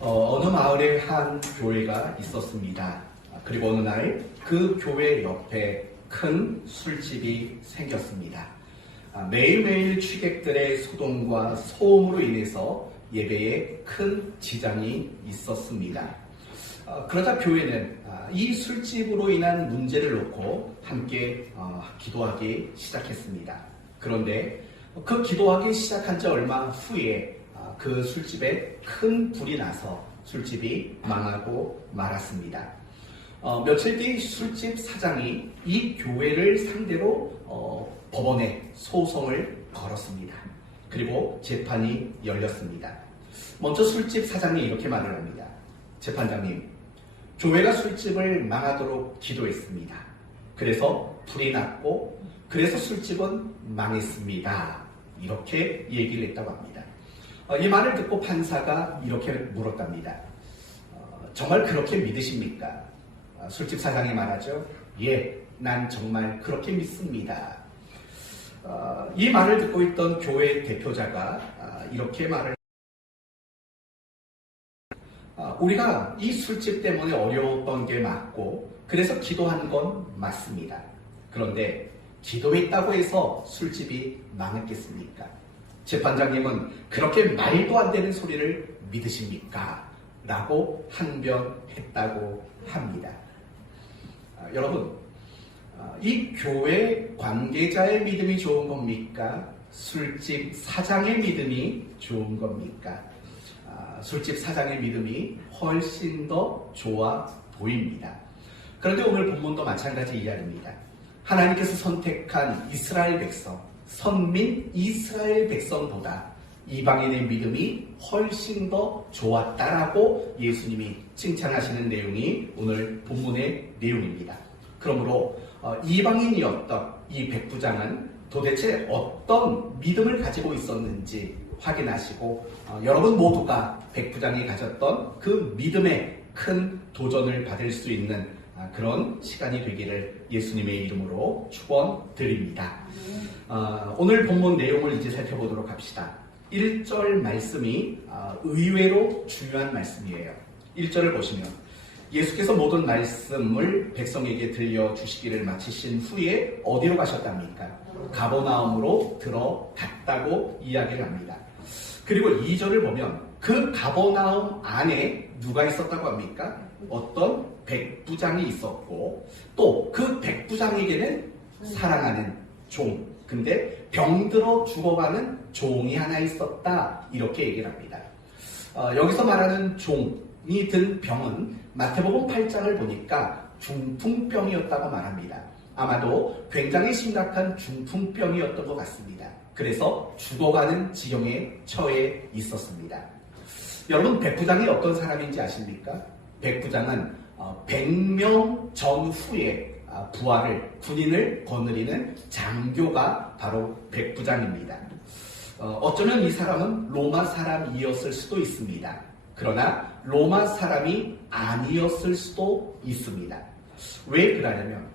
어느 마을에 한 교회가 있었습니다. 그리고 어느 날 그 교회 옆에 큰 술집이 생겼습니다. 매일매일 취객들의 소동과 소음으로 인해서 예배에 큰 지장이 있었습니다. 그러자 교회는 이 술집으로 인한 문제를 놓고 함께 기도하기 시작했습니다. 그런데 그 기도하기 시작한 지 얼마 후에 그 술집에 큰 불이 나서 술집이 망하고 말았습니다. 며칠 뒤 술집 사장이 이 교회를 상대로 법원에 소송을 걸었습니다. 그리고 재판이 열렸습니다. 먼저 술집 사장이 이렇게 말을 합니다. 재판장님, 교회가 술집을 망하도록 기도했습니다. 그래서 불이 났고 그래서 술집은 망했습니다. 이렇게 얘기를 했다고 합니다. 이 말을 듣고 판사가 이렇게 물었답니다. 정말 그렇게 믿으십니까? 술집 사장이 말하죠. 예, 난 정말 그렇게 믿습니다. 이 말을 듣고 있던 교회 대표자가 이렇게 말을 우리가 이 술집 때문에 어려웠던 게 맞고 그래서 기도한 건 맞습니다. 그런데 기도했다고 해서 술집이 망했겠습니까? 재판장님은 그렇게 말도 안 되는 소리를 믿으십니까? 라고 항변했다고 합니다. 여러분, 이 교회 관계자의 믿음이 좋은 겁니까? 술집 사장의 믿음이 좋은 겁니까? 술집 사장의 믿음이 훨씬 더 좋아 보입니다. 그런데 오늘 본문도 마찬가지 이야기입니다. 하나님께서 선택한 이스라엘 백성, 선민 이스라엘 백성보다 이방인의 믿음이 훨씬 더 좋았다라고 예수님이 칭찬하시는 내용이 오늘 본문의 내용입니다. 그러므로 이방인이었던 이 백부장은 도대체 어떤 믿음을 가지고 있었는지 확인하시고 여러분 모두가 백부장이 가졌던 그 믿음에 큰 도전을 받을 수 있는 그런 시간이 되기를 예수님의 이름으로 축원드립니다. 오늘 본문 내용을 이제 살펴보도록 합시다. 1절 말씀이 의외로 중요한 말씀이에요. 1절을 보시면 예수께서 모든 말씀을 백성에게 들려주시기를 마치신 후에 어디로 가셨답니까? 가버나움으로 들어갔다고 이야기를 합니다. 그리고 2절을 보면 그 가버나움 안에 누가 있었다고 합니까? 어떤 백부장이 있었고 또 그 백부장에게는 사랑하는 종, 근데 병들어 죽어가는 종이 하나 있었다, 이렇게 얘기를 합니다. 여기서 말하는 종이 든 병은 마태복음 8장을 보니까 중풍병이었다고 말합니다. 아마도 굉장히 심각한 중풍병이었던 것 같습니다. 그래서 죽어가는 지경에 처해 있었습니다. 여러분, 백부장이 어떤 사람인지 아십니까? 백부장은 100명 전후에 부하를, 군인을 거느리는 장교가 바로 백부장입니다. 어쩌면 이 사람은 로마 사람이었을 수도 있습니다. 그러나 로마 사람이 아니었을 수도 있습니다. 왜 그러냐면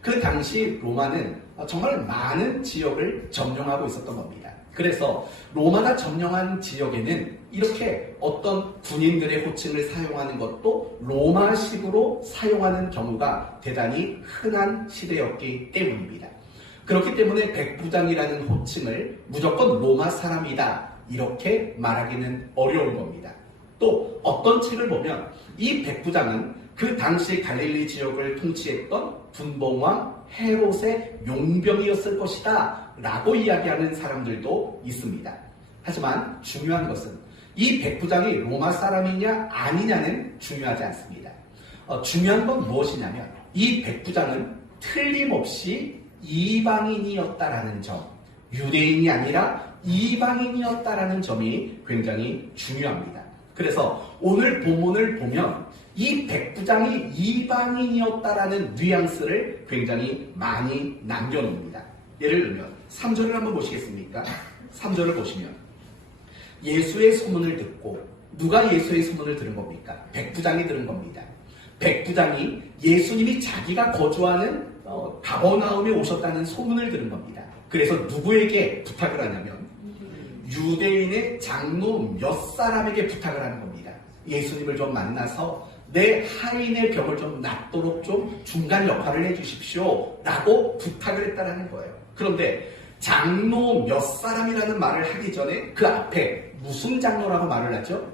그 당시 로마는 정말 많은 지역을 점령하고 있었던 겁니다. 그래서 로마가 점령한 지역에는 이렇게 어떤 군인들의 호칭을 사용하는 것도 로마식으로 사용하는 경우가 대단히 흔한 시대였기 때문입니다. 그렇기 때문에 백부장이라는 호칭을 무조건 로마 사람이다, 이렇게 말하기는 어려운 겁니다. 또 어떤 책을 보면 이 백부장은 그 당시 갈릴리 지역을 통치했던 분봉왕 헤롯의 용병이었을 것이다 라고 이야기하는 사람들도 있습니다. 하지만 중요한 것은 이 백부장이 로마 사람이냐 아니냐는 중요하지 않습니다. 중요한 건 무엇이냐면 이 백부장은 틀림없이 이방인이었다라는 점, 유대인이 아니라 이방인이었다라는 점이 굉장히 중요합니다. 그래서 오늘 본문을 보면 이 백부장이 이방인이었다라는 뉘앙스를 굉장히 많이 남겨놓습니다. 예를 들면 3절을 한번 보시겠습니까? 3절을 보시면 예수의 소문을 듣고, 누가 예수의 소문을 들은 겁니까? 백부장이 들은 겁니다. 백부장이 예수님이 자기가 거주하는 가버나움에 오셨다는 소문을 들은 겁니다. 그래서 누구에게 부탁을 하냐면 유대인의 장로 몇 사람에게 부탁을 하는 겁니다. 예수님을 좀 만나서 내 하인의 병을 좀 낫도록 좀 중간 역할을 해주십시오 라고 부탁을 했다는 거예요. 그런데 장로 몇 사람이라는 말을 하기 전에 그 앞에 무슨 장로라고 말을 하죠?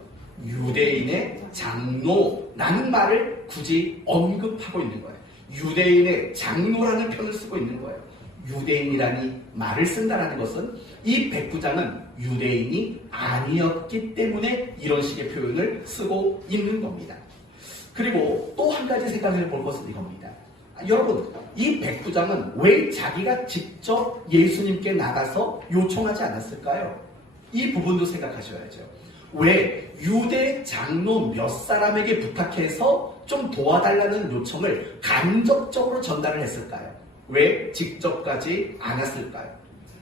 유대인의 장로라는 말을 굳이 언급하고 있는 거예요. 유대인의 장로라는 표현을 쓰고 있는 거예요. 유대인이라니 말을 쓴다는 것은 이 백부장은 유대인이 아니었기 때문에 이런 식의 표현을 쓰고 있는 겁니다. 그리고 또 한 가지 생각해 볼 것은 이겁니다. 여러분, 이 백부장은 왜 자기가 직접 예수님께 나가서 요청하지 않았을까요? 이 부분도 생각하셔야죠. 왜 유대 장로 몇 사람에게 부탁해서 좀 도와달라는 요청을 간접적으로 전달을 했을까요? 왜 직접 가지 않았을까요?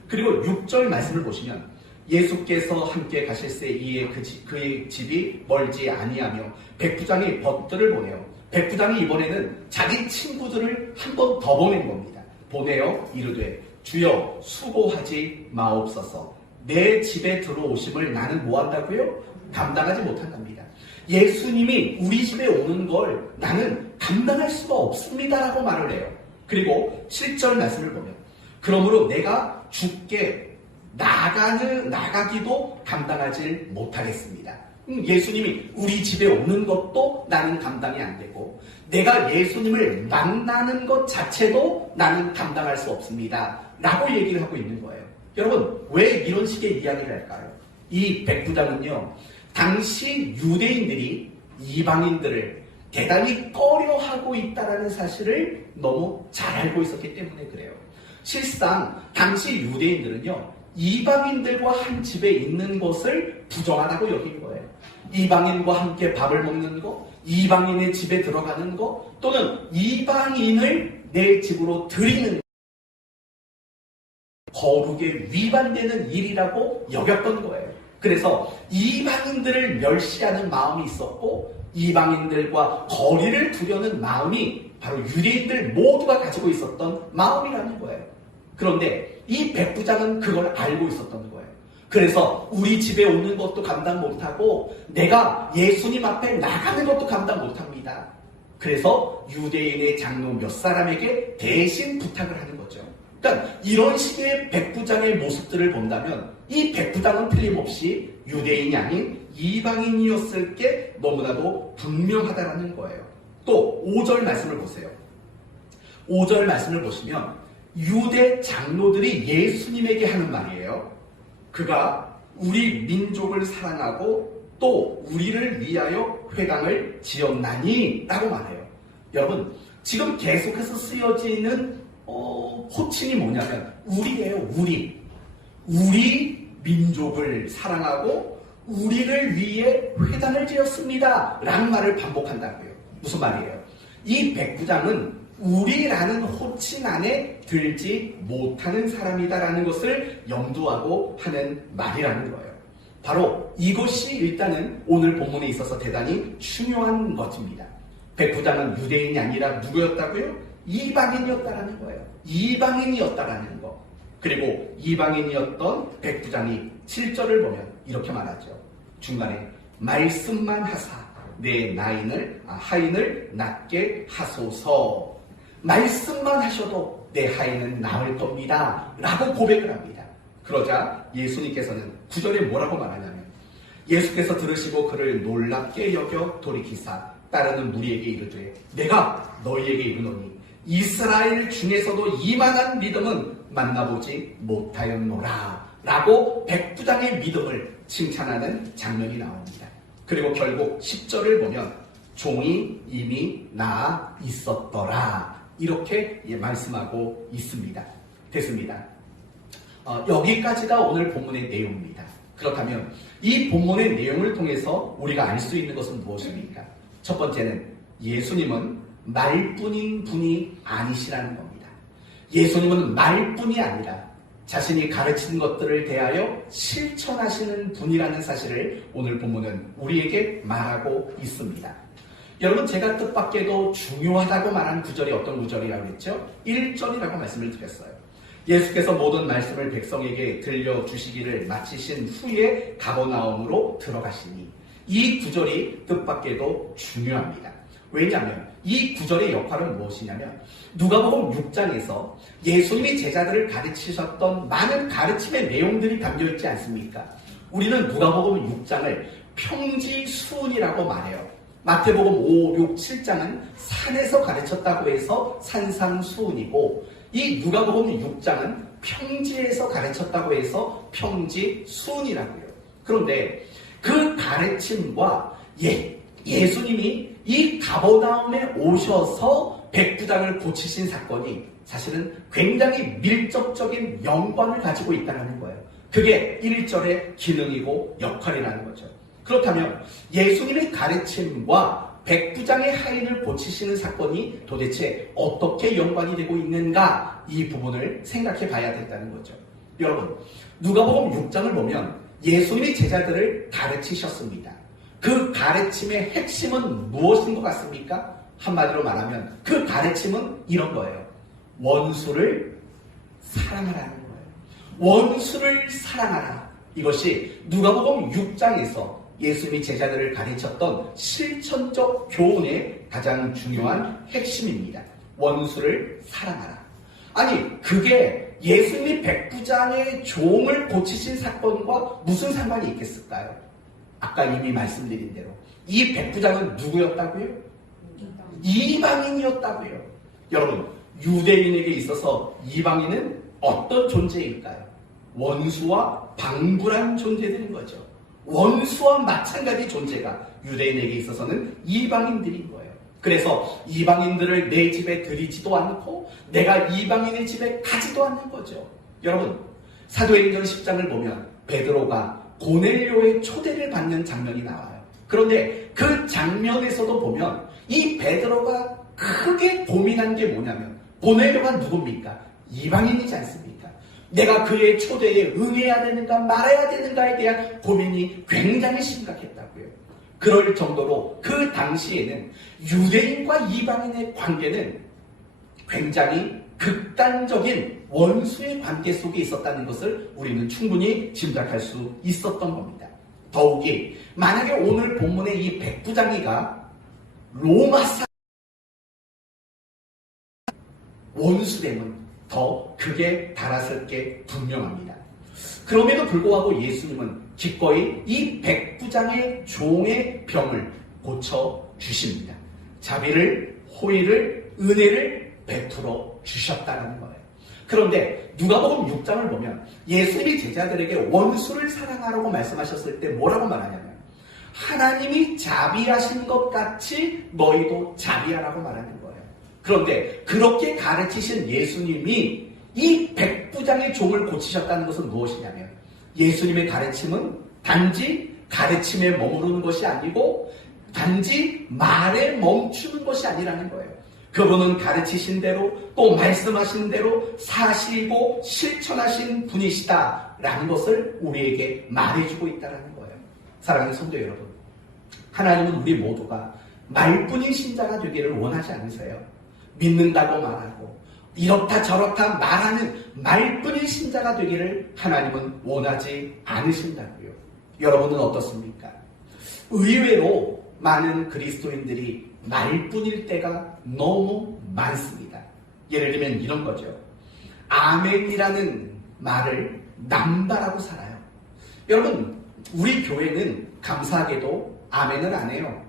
그리고 6절 말씀을 보시면 예수께서 함께 가실새 이에 그의 집이 멀지 아니하며 백부장이 벗들을 보내요. 백부장이 이번에는 자기 친구들을 한 번 더 보낸 겁니다. 보내어 이르되 주여 수고하지 마옵소서. 내 집에 들어오심을 나는 뭐한다고요? 감당하지 못한답니다. 예수님이 우리 집에 오는 걸 나는 감당할 수가 없습니다라고 말을 해요. 그리고 7절 말씀을 보면 그러므로 내가 주께 나가기도 감당하지 못하겠습니다. 예수님이 우리 집에 오는 것도 나는 감당이 안 되고 내가 예수님을 만나는 것 자체도 나는 감당할 수 없습니다 라고 얘기를 하고 있는 거예요. 여러분, 왜 이런 식의 이야기를 할까요? 이 백부장은요, 당시 유대인들이 이방인들을 대단히 꺼려하고 있다는 사실을 너무 잘 알고 있었기 때문에 그래요. 실상 당시 유대인들은요, 이방인들과 한 집에 있는 것을 부정하다고 여긴 거예요. 이방인과 함께 밥을 먹는 거, 이방인의 집에 들어가는 거, 또는 이방인을 내 집으로 들이는 거룩에 위반되는 일이라고 여겼던 거예요. 그래서 이방인들을 멸시하는 마음이 있었고 이방인들과 거리를 두려는 마음이 바로 유대인들 모두가 가지고 있었던 마음이라는 거예요. 그런데 이 백부장은 그걸 알고 있었던 거예요. 그래서 우리 집에 오는 것도 감당 못하고 내가 예수님 앞에 나가는 것도 감당 못합니다. 그래서 유대인의 장로 몇 사람에게 대신 부탁을 하는 거죠. 그러니까 이런 식의 백부장의 모습들을 본다면 이 백부장은 틀림없이 유대인이 아닌 이방인이었을 게 너무나도 분명하다는 거예요. 또 5절 말씀을 보세요. 5절 말씀을 보시면 유대 장로들이 예수님에게 하는 말이에요. 그가 우리 민족을 사랑하고 또 우리를 위하여 회당을 지었나니 라고 말해요. 여러분, 지금 계속해서 쓰여지는 호칭이 뭐냐면 우리예요. 우리 민족을 사랑하고 우리를 위해 회당을 지었습니다 라는 말을 반복한다고요. 무슨 말이에요? 이 백부장은 우리라는 호칭 안에 들지 못하는 사람이다라는 것을 염두하고 하는 말이라는 거예요. 바로 이것이 일단은 오늘 본문에 있어서 대단히 중요한 것입니다. 백부장은 유대인이 아니라 누구였다고요? 이방인이었다라는 거예요. 이방인이었다라는 거. 그리고 이방인이었던 백부장이 7절을 보면 이렇게 말하죠. 중간에 말씀만 하사 내 하인을 낫게 하소서. 말씀만 하셔도 내 하인은 나을 겁니다 라고 고백을 합니다. 그러자 예수님께서는 9절에 뭐라고 말하냐면 예수께서 들으시고 그를 놀랍게 여겨 돌이키사 따르는 무리에게 이르되 내가 너희에게 이르노니 이스라엘 중에서도 이만한 믿음은 만나보지 못하였노라 라고 백부장의 믿음을 칭찬하는 장면이 나옵니다. 그리고 결국 10절을 보면 종이 이미 나아 있었더라 이렇게 말씀하고 있습니다. 됐습니다. 여기까지가 오늘 본문의 내용입니다. 그렇다면 이 본문의 내용을 통해서 우리가 알 수 있는 것은 무엇입니까? 첫 번째는 예수님은 말뿐인 분이 아니시라는 겁니다. 예수님은 말뿐이 아니라 자신이 가르친 것들을 대하여 실천하시는 분이라는 사실을 오늘 본문은 우리에게 말하고 있습니다. 여러분, 제가 뜻밖에도 중요하다고 말한 구절이 어떤 구절이라고 했죠? 1절이라고 말씀을 드렸어요. 예수께서 모든 말씀을 백성에게 들려주시기를 마치신 후에 가버나움으로 들어가시니 이 구절이 뜻밖에도 중요합니다. 왜냐하면 이 구절의 역할은 무엇이냐면 누가복음 6장에서 예수님이 제자들을 가르치셨던 많은 가르침의 내용들이 담겨있지 않습니까? 우리는 누가복음 6장을 평지수훈이라고 말해요. 마태복음 5, 6, 7장은 산에서 가르쳤다고 해서 산상수훈이고 이 누가복음 6장은 평지에서 가르쳤다고 해서 평지수훈이라고요. 그런데 그 가르침과 예수님이 이 가버나움에 오셔서 백부장을 고치신 사건이 사실은 굉장히 밀접적인 연관을 가지고 있다는 거예요. 그게 1절의 기능이고 역할이라는 거죠. 그렇다면 예수님의 가르침과 백부장의 하인을 고치시는 사건이 도대체 어떻게 연관이 되고 있는가, 이 부분을 생각해 봐야 된다는 거죠. 여러분, 누가복음 6장을 보면 예수님이 제자들을 가르치셨습니다. 그 가르침의 핵심은 무엇인 것 같습니까? 한마디로 말하면 그 가르침은 이런 거예요. 원수를 사랑하라는 거예요. 원수를 사랑하라. 이것이 누가복음 6장에서 예수님이 제자들을 가르쳤던 실천적 교훈의 가장 중요한 핵심입니다. 원수를 사랑하라. 아니, 그게 예수님이 백부장의 종을 고치신 사건과 무슨 상관이 있겠을까요? 아까 이미 말씀드린 대로 이 백부장은 누구였다고요? 이방인이었다고요. 여러분, 유대인에게 있어서 이방인은 어떤 존재일까요? 원수와 방불한 존재들인 거죠. 원수와 마찬가지 존재가 유대인에게 있어서는 이방인들인 거예요. 그래서 이방인들을 내 집에 들이지도 않고 내가 이방인의 집에 가지도 않는 거죠. 여러분, 사도행전 10장을 보면 베드로가 고넬료의 초대를 받는 장면이 나와요. 그런데 그 장면에서도 보면 이 베드로가 크게 고민한 게 뭐냐면 고넬료가 누굽니까? 이방인이지 않습니까? 내가 그의 초대에 응해야 되는가 말아야 되는가에 대한 고민이 굉장히 심각했다고요. 그럴 정도로 그 당시에는 유대인과 이방인의 관계는 굉장히 극단적인 원수의 관계 속에 있었다는 것을 우리는 충분히 짐작할 수 있었던 겁니다. 더욱이 만약에 오늘 본문의 이 백부장이가 로마 원수되면 더 극에 달았을 게 분명합니다. 그럼에도 불구하고 예수님은 기꺼이 이 백부장의 종의 병을 고쳐주십니다. 자비를, 호의를, 은혜를 베풀어 주셨다는 거예요. 그런데 누가복음 6장을 보면 예수님이 제자들에게 원수를 사랑하라고 말씀하셨을 때 뭐라고 말하냐면 하나님이 자비하신 것 같이 너희도 자비하라고 말하는 거예요. 그런데 그렇게 가르치신 예수님이 이 백부장의 종을 고치셨다는 것은 무엇이냐면 예수님의 가르침은 단지 가르침에 머무르는 것이 아니고 단지 말에 멈추는 것이 아니라는 거예요. 그분은 가르치신 대로 또 말씀하신 대로 사시고 실천하신 분이시다라는 것을 우리에게 말해주고 있다는 거예요. 사랑하는 성도 여러분, 하나님은 우리 모두가 말뿐인 신자가 되기를 원하지 않으세요. 믿는다고 말하고 이렇다 저렇다 말하는 말뿐인 신자가 되기를 하나님은 원하지 않으신다고요. 여러분은 어떻습니까? 의외로 많은 그리스도인들이 말뿐일 때가 너무 많습니다. 예를 들면 이런 거죠. 아멘이라는 말을 남발하고 살아요. 여러분, 우리 교회는 감사하게도 아멘을 안 해요.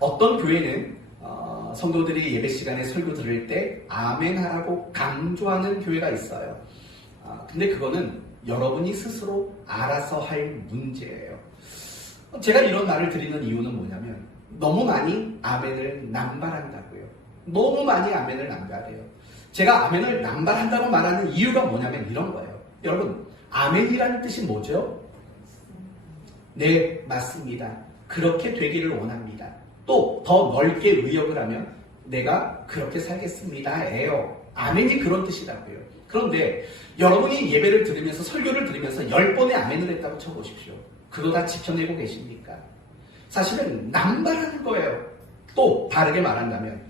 어떤 교회는 성도들이 예배 시간에 설교 들을 때 아멘 하라고 강조하는 교회가 있어요. 근데 그거는 여러분이 스스로 알아서 할 문제예요. 제가 이런 말을 드리는 이유는 뭐냐면 너무 많이 아멘을 남발한다고요. 너무 많이 아멘을 남발해요. 제가 아멘을 남발한다고 말하는 이유가 뭐냐면 이런 거예요. 여러분, 아멘이라는 뜻이 뭐죠? 네, 맞습니다. 그렇게 되기를 원합니다. 또 더 넓게 의역을 하면 내가 그렇게 살겠습니다. 에요. 아멘이 그런 뜻이라고요. 그런데 여러분이 예배를 들으면서 설교를 들으면서 10번의 아멘을 했다고 쳐보십시오. 그거 다 지켜내고 계십니까? 사실은 남발하는 거예요. 또 다르게 말한다면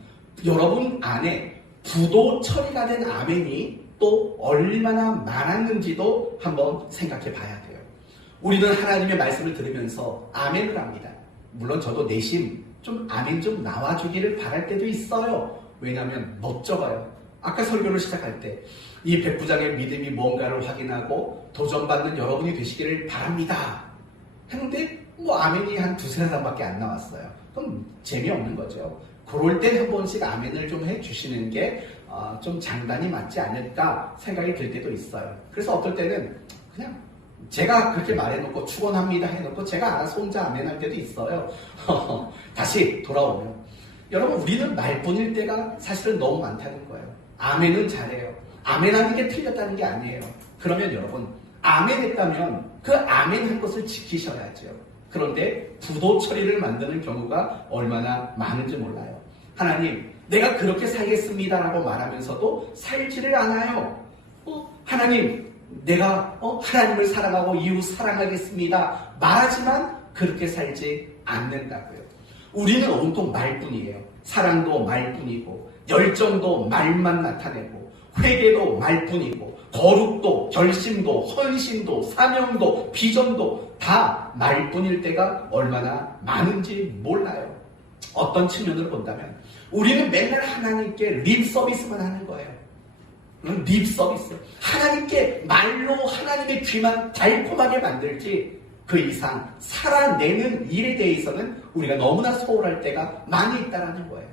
여러분 안에 부도 처리가 된 아멘이 또 얼마나 많았는지도 한번 생각해 봐야 돼요. 우리는 하나님의 말씀을 들으면서 아멘을 합니다. 물론 저도 내심 좀 아멘 좀 나와주기를 바랄 때도 있어요. 왜냐하면 멋져봐요. 아까 설교를 시작할 때 이 백부장의 믿음이 뭔가를 확인하고 도전받는 여러분이 되시기를 바랍니다 했는데 뭐 아멘이 한 두세 사람밖에 안 나왔어요. 그럼 재미없는 거죠. 그럴 때 한 번씩 아멘을 좀 해주시는 게 좀 장단이 맞지 않을까 생각이 들 때도 있어요. 그래서 어떨 때는 그냥 제가 그렇게 말해놓고 축원합니다 해놓고 제가 알아서 혼자 아멘할 때도 있어요. 다시 돌아오면 여러분, 우리는 말뿐일 때가 사실은 너무 많다는 거예요. 아멘은 잘해요. 아멘하는 게 틀렸다는 게 아니에요. 그러면 여러분, 아멘했다면 그 아멘한 것을 지키셔야죠. 그런데 부도 처리를 만드는 경우가 얼마나 많은지 몰라요. 하나님, 내가 그렇게 살겠습니다라고 말하면서도 살지를 않아요. 하나님, 내가 하나님을 사랑하고 이웃 사랑하겠습니다 말하지만 그렇게 살지 않는다고요. 우리는 온통 말뿐이에요. 사랑도 말뿐이고 열정도 말만 나타내고 회개도 말뿐이고 거룩도 결심도 헌신도 사명도 비전도 다 말뿐일 때가 얼마나 많은지 몰라요. 어떤 측면으로 본다면 우리는 맨날 하나님께 립 서비스만 하는 거예요. 립 서비스. 하나님께 말로 하나님의 귀만 달콤하게 만들지 그 이상 살아내는 일에 대해서는 우리가 너무나 소홀할 때가 많이 있다는 거예요.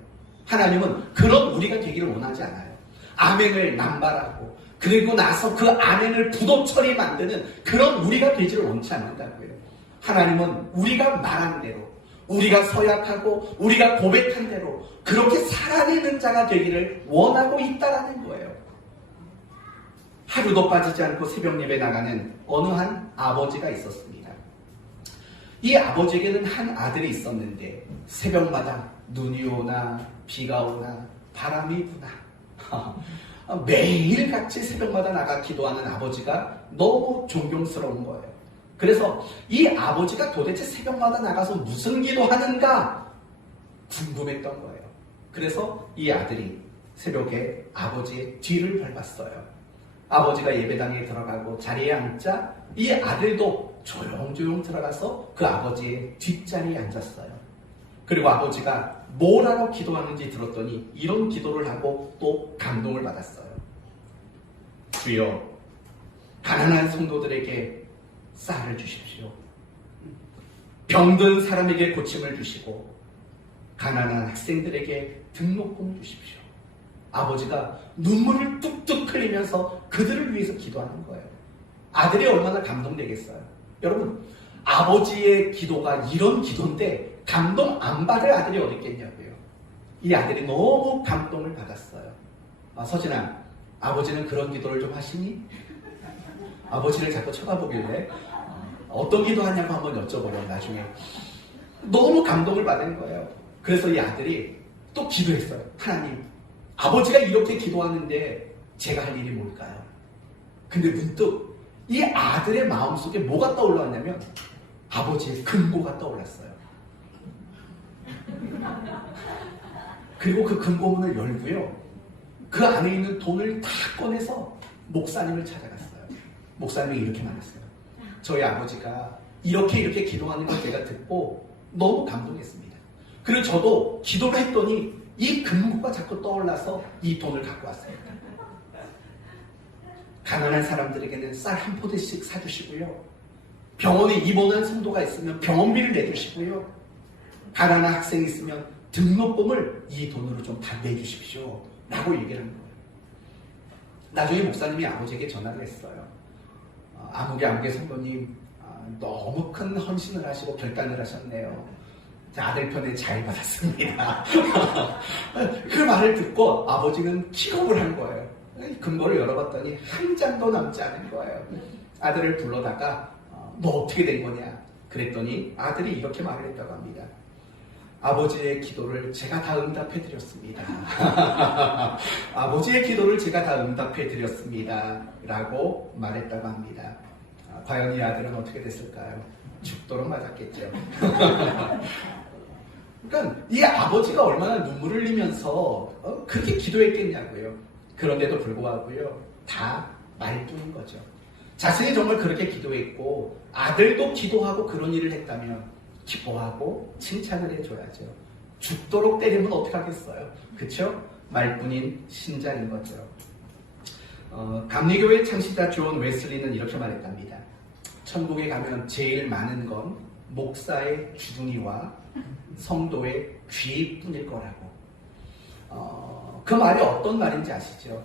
하나님은 그런 우리가 되기를 원하지 않아요. 아멘을 남발하고 그리고 나서 그 아멘을 부도처리 만드는 그런 우리가 되지를 원치 않는다고요. 하나님은 우리가 말한 대로 우리가 서약하고 우리가 고백한 대로 그렇게 살아내는 자가 되기를 원하고 있다는 거예요. 하루도 빠지지 않고 새벽 예배 나가는 어느 한 아버지가 있었습니다. 이 아버지에게는 한 아들이 있었는데 새벽마다 눈이 오나 비가 오나 바람이 부나 매일같이 새벽마다 나가 기도하는 아버지가 너무 존경스러운 거예요. 그래서 이 아버지가 도대체 새벽마다 나가서 무슨 기도하는가 궁금했던 거예요. 그래서 이 아들이 새벽에 아버지의 뒤를 밟았어요. 아버지가 예배당에 들어가고 자리에 앉자 이 아들도 조용조용 들어가서 그 아버지의 뒷자리에 앉았어요. 그리고 아버지가 뭐라고 기도하는지 들었더니 이런 기도를 하고 또 감동을 받았어요. 주여, 가난한 성도들에게 쌀을 주십시오. 병든 사람에게 고침을 주시고 가난한 학생들에게 등록금을 주십시오. 아버지가 눈물을 뚝뚝 흘리면서 그들을 위해서 기도하는 거예요. 아들이 얼마나 감동되겠어요. 여러분, 아버지의 기도가 이런 기도인데 감동 안 받을 아들이 어디 있겠냐고요. 이 아들이 너무 감동을 받았어요. 서진아, 아버지는 그런 기도를 좀 하시니? 아버지를 자꾸 쳐다보길래 어떤 기도하냐고 한번 여쭤보려고 나중에. 너무 감동을 받은 거예요. 그래서 이 아들이 또 기도했어요. 하나님, 아버지가 이렇게 기도하는데 제가 할 일이 뭘까요? 근데 문득 이 아들의 마음속에 뭐가 떠올랐냐면 아버지의 금고가 떠올랐어요. 그리고 그 금고문을 열고요. 그 안에 있는 돈을 다 꺼내서 목사님을 찾아갔어요. 목사님이 이렇게 말했어요. 저희 아버지가 이렇게 기도하는 걸 제가 듣고 너무 감동했습니다. 그리고 저도 기도를 했더니 이 금고가 자꾸 떠올라서 이 돈을 갖고 왔어요. 가난한 사람들에게는 쌀 한 포대씩 사주시고요. 병원에 입원한 성도가 있으면 병원비를 내주시고요. 가난한 학생이 있으면 등록금을 이 돈으로 좀 담대해 주십시오 라고 얘기를 한 거예요. 나중에 목사님이 아버지에게 전화를 했어요. 아무개 성도님, 너무 큰 헌신을 하시고 결단을 하셨네요. 아들 편에 잘 받았습니다. 그 말을 듣고 아버지는 기겁을 한 거예요. 금고를 열어봤더니 한 장도 남지 않은 거예요. 아들을 불러다가 너 어떻게 된 거냐 그랬더니 아들이 이렇게 말을 했다고 합니다. 아버지의 기도를 제가 다 응답해 드렸습니다. 아버지의 기도를 제가 다 응답해 드렸습니다 라고 말했다고 합니다. 과연 이 아들은 어떻게 됐을까요? 죽도록 맞았겠죠. 그러니까 이 아버지가 얼마나 눈물을 흘리면서 그렇게 기도했겠냐고요. 그런데도 불구하고요. 다 말뿐인 거죠. 자신이 정말 그렇게 기도했고 아들도 기도하고 그런 일을 했다면 기뻐하고 칭찬을 해줘야죠. 죽도록 때리면 어떡하겠어요. 그쵸? 말뿐인 신자인 거죠. 감리교회 창시자 존 웨슬리는 이렇게 말했답니다. 천국에 가면 제일 많은 건 목사의 주둥이와 성도의 귀뿐일 거라고. 그 말이 어떤 말인지 아시죠?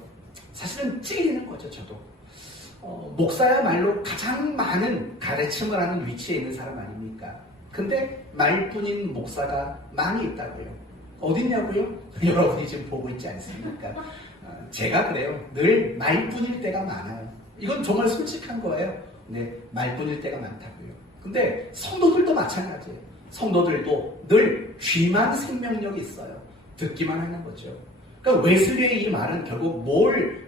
사실은 찔리는 거죠, 저도. 목사야말로 가장 많은 가르침을 하는 위치에 있는 사람 아닙니까? 근데 말뿐인 목사가 많이 있다고요. 어딨냐고요? 여러분이 지금 보고 있지 않습니까? 제가 그래요. 늘 말뿐일 때가 많아요. 이건 정말 솔직한 거예요. 네, 말뿐일 때가 많다고요. 근데 성도들도 마찬가지예요. 성도들도 늘 귀만 생명력이 있어요. 듣기만 하는 거죠. 그러니까 웨슬리의 이 말은 결국 뭘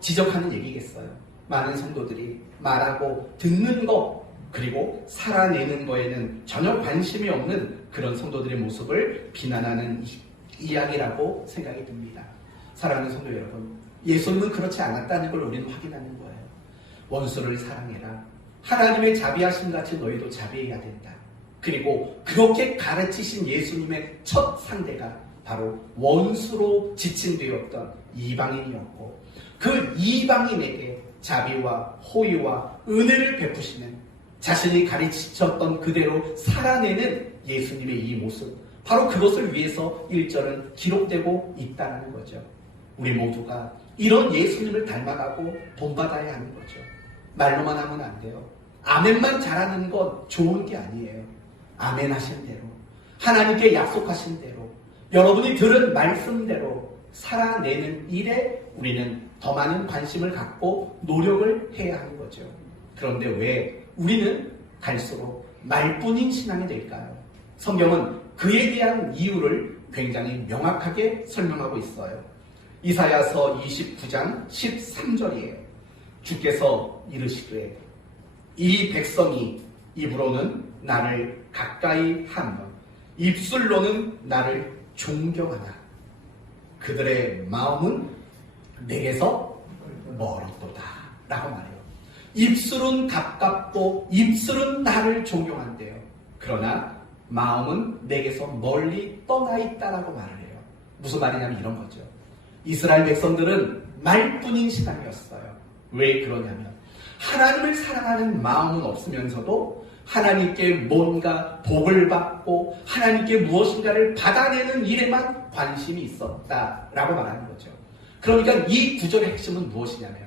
지적하는 얘기겠어요. 많은 성도들이 말하고 듣는 것 그리고 살아내는 거에는 전혀 관심이 없는 그런 성도들의 모습을 비난하는 이야기라고 생각이 듭니다. 사랑하는 성도 여러분, 예수님은 그렇지 않았다는 걸 우리는 확인하는 거예요. 원수를 사랑해라. 하나님의 자비하심 같이 너희도 자비해야 된다. 그리고 그렇게 가르치신 예수님의 첫 상대가 바로 원수로 지칭되었던 이방인이었고 그 이방인에게 자비와 호의와 은혜를 베푸시는 자신이 가르치셨던 그대로 살아내는 예수님의 이 모습, 바로 그것을 위해서 1절은 기록되고 있다는 거죠. 우리 모두가 이런 예수님을 닮아가고 본받아야 하는 거죠. 말로만 하면 안 돼요. 아멘만 잘하는 건 좋은 게 아니에요. 아멘 하신 대로, 하나님께 약속하신 대로, 여러분이 들은 말씀대로 살아내는 일에 우리는 더 많은 관심을 갖고 노력을 해야 하는 거죠. 그런데 왜 우리는 갈수록 말뿐인 신앙이 될까요? 성경은 그에 대한 이유를 굉장히 명확하게 설명하고 있어요. 이사야서 29장 13절이에요. 주께서 이르시되 이 백성이 입으로는 나를 가까이 하며 입술로는 나를 존경하나 그들의 마음은 내게서 멀었도다 라고 말해요. 입술은 가깝고 입술은 나를 존경한대요. 그러나 마음은 내게서 멀리 떠나 있다라고 말을 해요. 무슨 말이냐면 이런 거죠. 이스라엘 백성들은 말뿐인 신앙이었어요. 왜 그러냐면 하나님을 사랑하는 마음은 없으면서도 하나님께 뭔가 복을 받고 하나님께 무엇인가를 받아내는 일에만 관심이 있었다라고 말하는 거죠. 그러니까 이 구절의 핵심은 무엇이냐면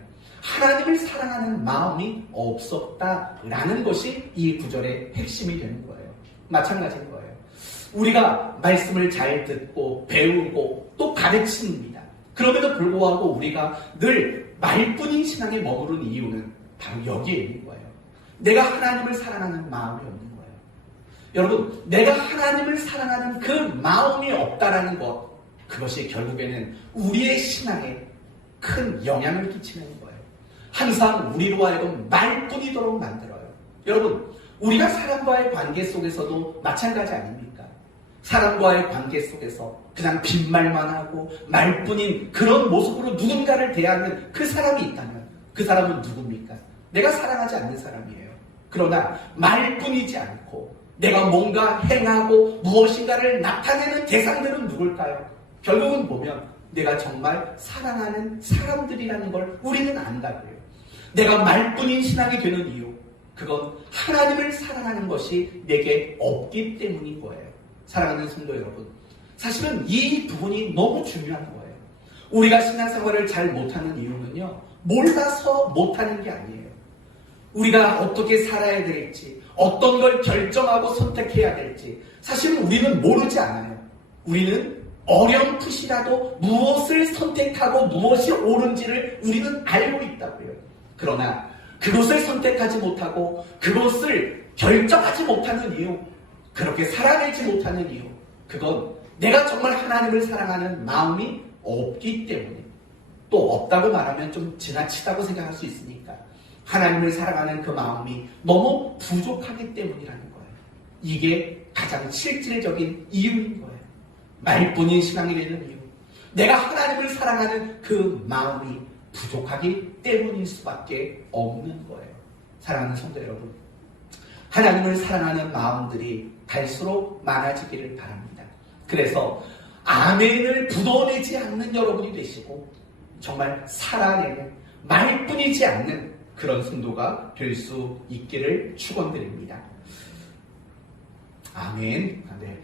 하나님을 사랑하는 마음이 없었다라는 것이 이 구절의 핵심이 되는 거예요. 마찬가지인 거예요. 우리가 말씀을 잘 듣고 배우고 또 가르칩니다. 그럼에도 불구하고 우리가 늘 말뿐인 신앙에 머무른 이유는 바로 여기에 있는 거예요. 내가 하나님을 사랑하는 마음이 없는 거예요. 여러분, 내가 하나님을 사랑하는 그 마음이 없다라는 것, 그것이 결국에는 우리의 신앙에 큰 영향을 끼치는 거예요. 항상 우리로 하여금 말뿐이도록 만들어요. 여러분, 우리가 사람과의 관계 속에서도 마찬가지 아닙니까? 사람과의 관계 속에서 그냥 빈말만 하고 말뿐인 그런 모습으로 누군가를 대하는 그 사람이 있다면 그 사람은 누굽니까? 내가 사랑하지 않는 사람이에요. 그러나 말뿐이지 않고 내가 뭔가 행하고 무엇인가를 나타내는 대상들은 누굴까요? 결국은 보면 내가 정말 사랑하는 사람들이라는 걸 우리는 안다고요. 내가 말뿐인 신앙이 되는 이유, 그건 하나님을 사랑하는 것이 내게 없기 때문인 거예요. 사랑하는 성도 여러분, 사실은 이 부분이 너무 중요한 거예요. 우리가 신앙생활을 잘 못하는 이유는요, 몰라서 못하는 게 아니에요. 우리가 어떻게 살아야 될지, 어떤 걸 결정하고 선택해야 될지 사실은 우리는 모르지 않아요. 우리는 어렴풋이라도 무엇을 선택하고 무엇이 옳은지를 우리는 알고 있다고요. 그러나 그것을 선택하지 못하고 그것을 결정하지 못하는 이유, 그렇게 살아내지 못하는 이유, 그건 내가 정말 하나님을 사랑하는 마음이 없기 때문에, 또 없다고 말하면 좀 지나치다고 생각할 수 있으니까 하나님을 사랑하는 그 마음이 너무 부족하기 때문이라는 거예요. 이게 가장 실질적인 이유인 거예요. 말뿐인 신앙이 되는 이유. 내가 하나님을 사랑하는 그 마음이 부족하기 때문일 수밖에 없는 거예요. 사랑하는 성도 여러분, 하나님을 사랑하는 마음들이 갈수록 많아지기를 바랍니다. 그래서 아멘을 묻어내지 않는 여러분이 되시고 정말 살아내는 말뿐이지 않는 그런 성도가 될 수 있기를 축원드립니다. 아멘. 네.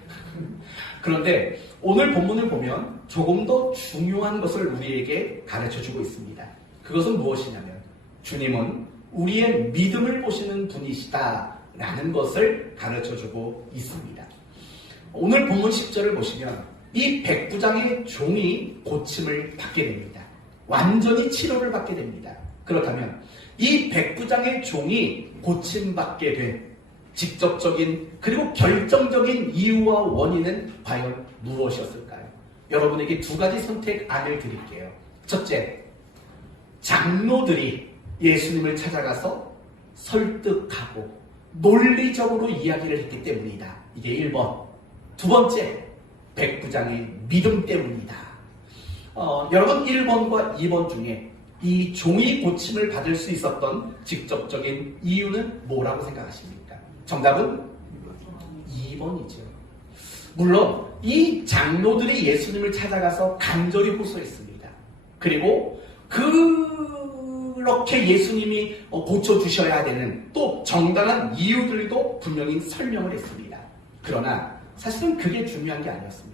그런데 오늘 본문을 보면 조금 더 중요한 것을 우리에게 가르쳐주고 있습니다. 그것은 무엇이냐면 주님은 우리의 믿음을 보시는 분이시다라는 것을 가르쳐주고 있습니다. 오늘 본문 10절을 보시면 이 백부장의 종이 고침을 받게 됩니다. 완전히 치료를 받게 됩니다. 그렇다면 이 백부장의 종이 고침받게 된 직접적인 그리고 결정적인 이유와 원인은 과연 무엇이었을까요? 여러분에게 두 가지 선택안을 드릴게요. 첫째, 장로들이 예수님을 찾아가서 설득하고 논리적으로 이야기를 했기 때문이다. 이게 1번. 두 번째, 백부장의 믿음 때문이다. 여러분 1번과 2번 중에 이 종이 고침을 받을 수 있었던 직접적인 이유는 뭐라고 생각하십니까? 정답은 2번이죠. 물론 이 장로들이 예수님을 찾아가서 간절히 호소했습니다. 그리고 그렇게 예수님이 고쳐주셔야 되는 또 정당한 이유들도 분명히 설명을 했습니다. 그러나 사실은 그게 중요한 게 아니었습니다.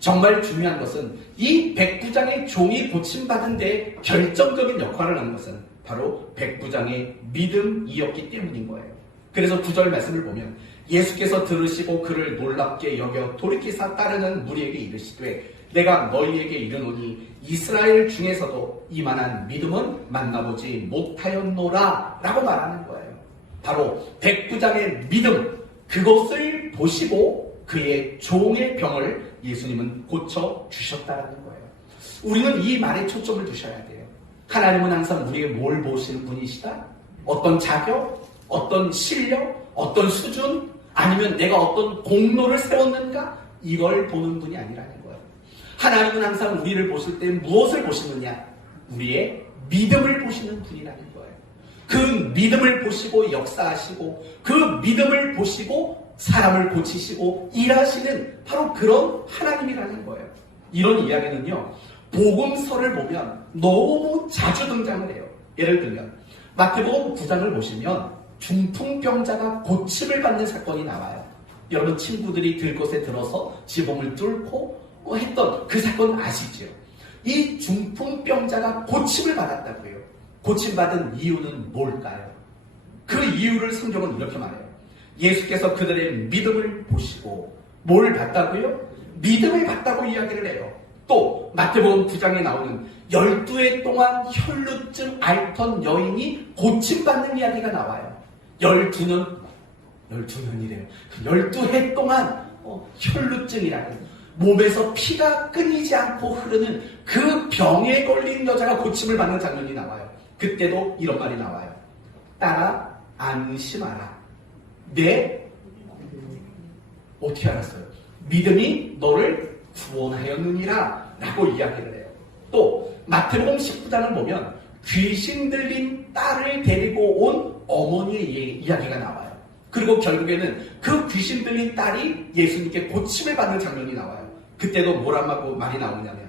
정말 중요한 것은 이 백부장의 종이 고침받은 데 결정적인 역할을 한 것은 바로 백부장의 믿음이었기 때문인 거예요. 그래서 9절 말씀을 보면 예수께서 들으시고 그를 놀랍게 여겨 돌이키사 따르는 무리에게 이르시되 내가 너희에게 이르노니 이스라엘 중에서도 이만한 믿음은 만나보지 못하였노라 라고 말하는 거예요. 바로 백부장의 믿음, 그것을 보시고 그의 종의 병을 예수님은 고쳐주셨다는 거예요. 우리는 이 말에 초점을 두셔야 돼요. 하나님은 항상 우리의 뭘 보시는 분이시다? 어떤 자격? 어떤 실력? 어떤 수준? 아니면 내가 어떤 공로를 세웠는가? 이걸 보는 분이 아니라는 거예요. 하나님은 항상 우리를 보실 때 무엇을 보시느냐? 우리의 믿음을 보시는 분이라는 거예요. 그 믿음을 보시고 역사하시고 그 믿음을 보시고 사람을 고치시고 일하시는 바로 그런 하나님이라는 거예요. 이런 이야기는요, 복음서를 보면 너무 자주 등장을 해요. 예를 들면 마태복음 9장을 보시면 중풍병자가 고침을 받는 사건이 나와요. 여러분 친구들이 들것에 들어서 지붕을 뚫고 했던 그 사건 아시죠? 이 중풍병자가 고침을 받았다고요. 고침받은 이유는 뭘까요? 그 이유를 성경은 이렇게 말해요. 예수께서 그들의 믿음을 보시고 뭘 봤다고요? 믿음을 봤다고 이야기를 해요. 또 마태복음 9장에 나오는 12해 동안 혈루증 앓던 여인이 고침받는 이야기가 나와요. 12년이래요. 12해 동안 혈루증이라는 몸에서 피가 끊이지 않고 흐르는 그 병에 걸린 여자가 고침을 받는 장면이 나와요. 그때도 이런 말이 나와요. 딸아 안심하라. 어떻게 알았어요? 믿음이 너를 구원하였느니라 라고 이야기를 해요. 또 마태복음 19장을 보면 귀신 들린 딸을 데리고 온 어머니의 이야기가 나와요. 그리고 결국에는 그 귀신 들린 딸이 예수님께 고침을 받는 장면이 나와요. 그때도 뭐라고 말이 나오냐면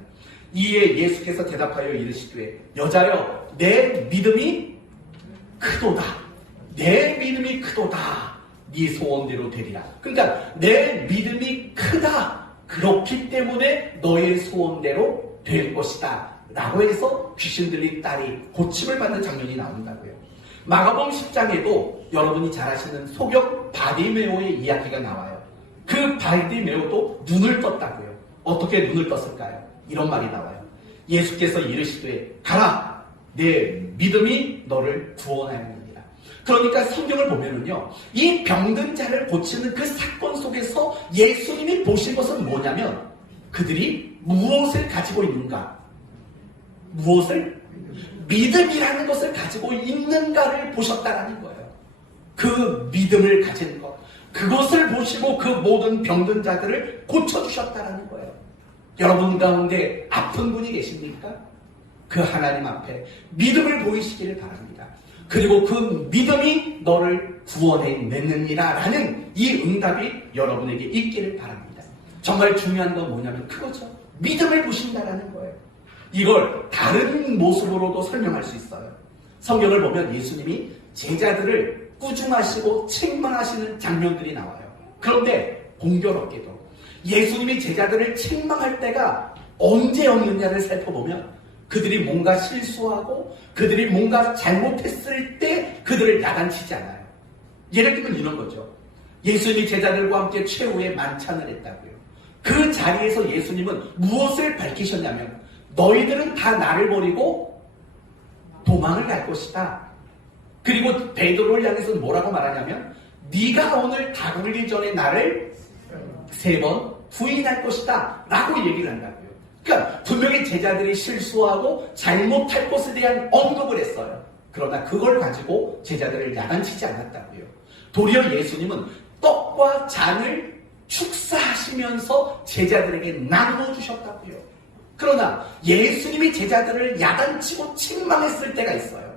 이에 예수께서 대답하여 이르시되 여자여 내 믿음이 크도다. 내 믿음이 크도다. 네 소원대로 되리라. 그러니까 내 믿음이 크다. 그렇기 때문에 너의 소원대로 될 것이다. 라고 해서 귀신 들린 딸이 고침을 받는 장면이 나온다고요. 마가복음 10장에도 여러분이 잘 아시는 소경 바디메오의 이야기가 나와요. 그 바디메오도 눈을 떴다고요. 어떻게 눈을 떴을까요? 이런 말이 나와요. 예수께서 이르시되 가라. 내 믿음이 너를 구원하였느니라. 그러니까 성경을 보면은요, 이 병든 자를 고치는 그 사건 속에서 예수님이 보신 것은 뭐냐면 그들이 무엇을 가지고 있는가? 무엇을? 믿음이라는 것을 가지고 있는가를 보셨다라는 거예요. 그 믿음을 가진 것, 그것을 보시고 그 모든 병든 자들을 고쳐주셨다라는 거예요. 여러분 가운데 아픈 분이 계십니까? 그 하나님 앞에 믿음을 보이시기를 바랍니다. 그리고 그 믿음이 너를 구원해내느니라 라는 이 응답이 여러분에게 있기를 바랍니다. 정말 중요한 건 뭐냐면 그거죠. 믿음을 보신다라는 거예요. 이걸 다른 모습으로도 설명할 수 있어요. 성경을 보면 예수님이 제자들을 꾸중하시고 책망하시는 장면들이 나와요. 그런데 공교롭게도 예수님이 제자들을 책망할 때가 언제였느냐를 살펴보면 그들이 뭔가 실수하고 그들이 뭔가 잘못했을 때 그들을 야단치지 않아요. 예를 들면 이런 거죠. 예수님이 제자들과 함께 최후의 만찬을 했다고요. 그 자리에서 예수님은 무엇을 밝히셨냐면 너희들은 다 나를 버리고 도망을 갈 것이다. 그리고 베드로를 향해서 뭐라고 말하냐면 네가 오늘 다굴리 전에 나를 3번 부인할 것이다 라고 얘기를 한다고요. 그러니까 분명히 제자들이 실수하고 잘못할 것에 대한 언급을 했어요. 그러나 그걸 가지고 제자들을 야단치지 않았다고요. 도리어 예수님은 떡과 잔을 축사하시면서 제자들에게 나누어 주셨다고요. 그러나 예수님이 제자들을 야단치고 책망했을 때가 있어요.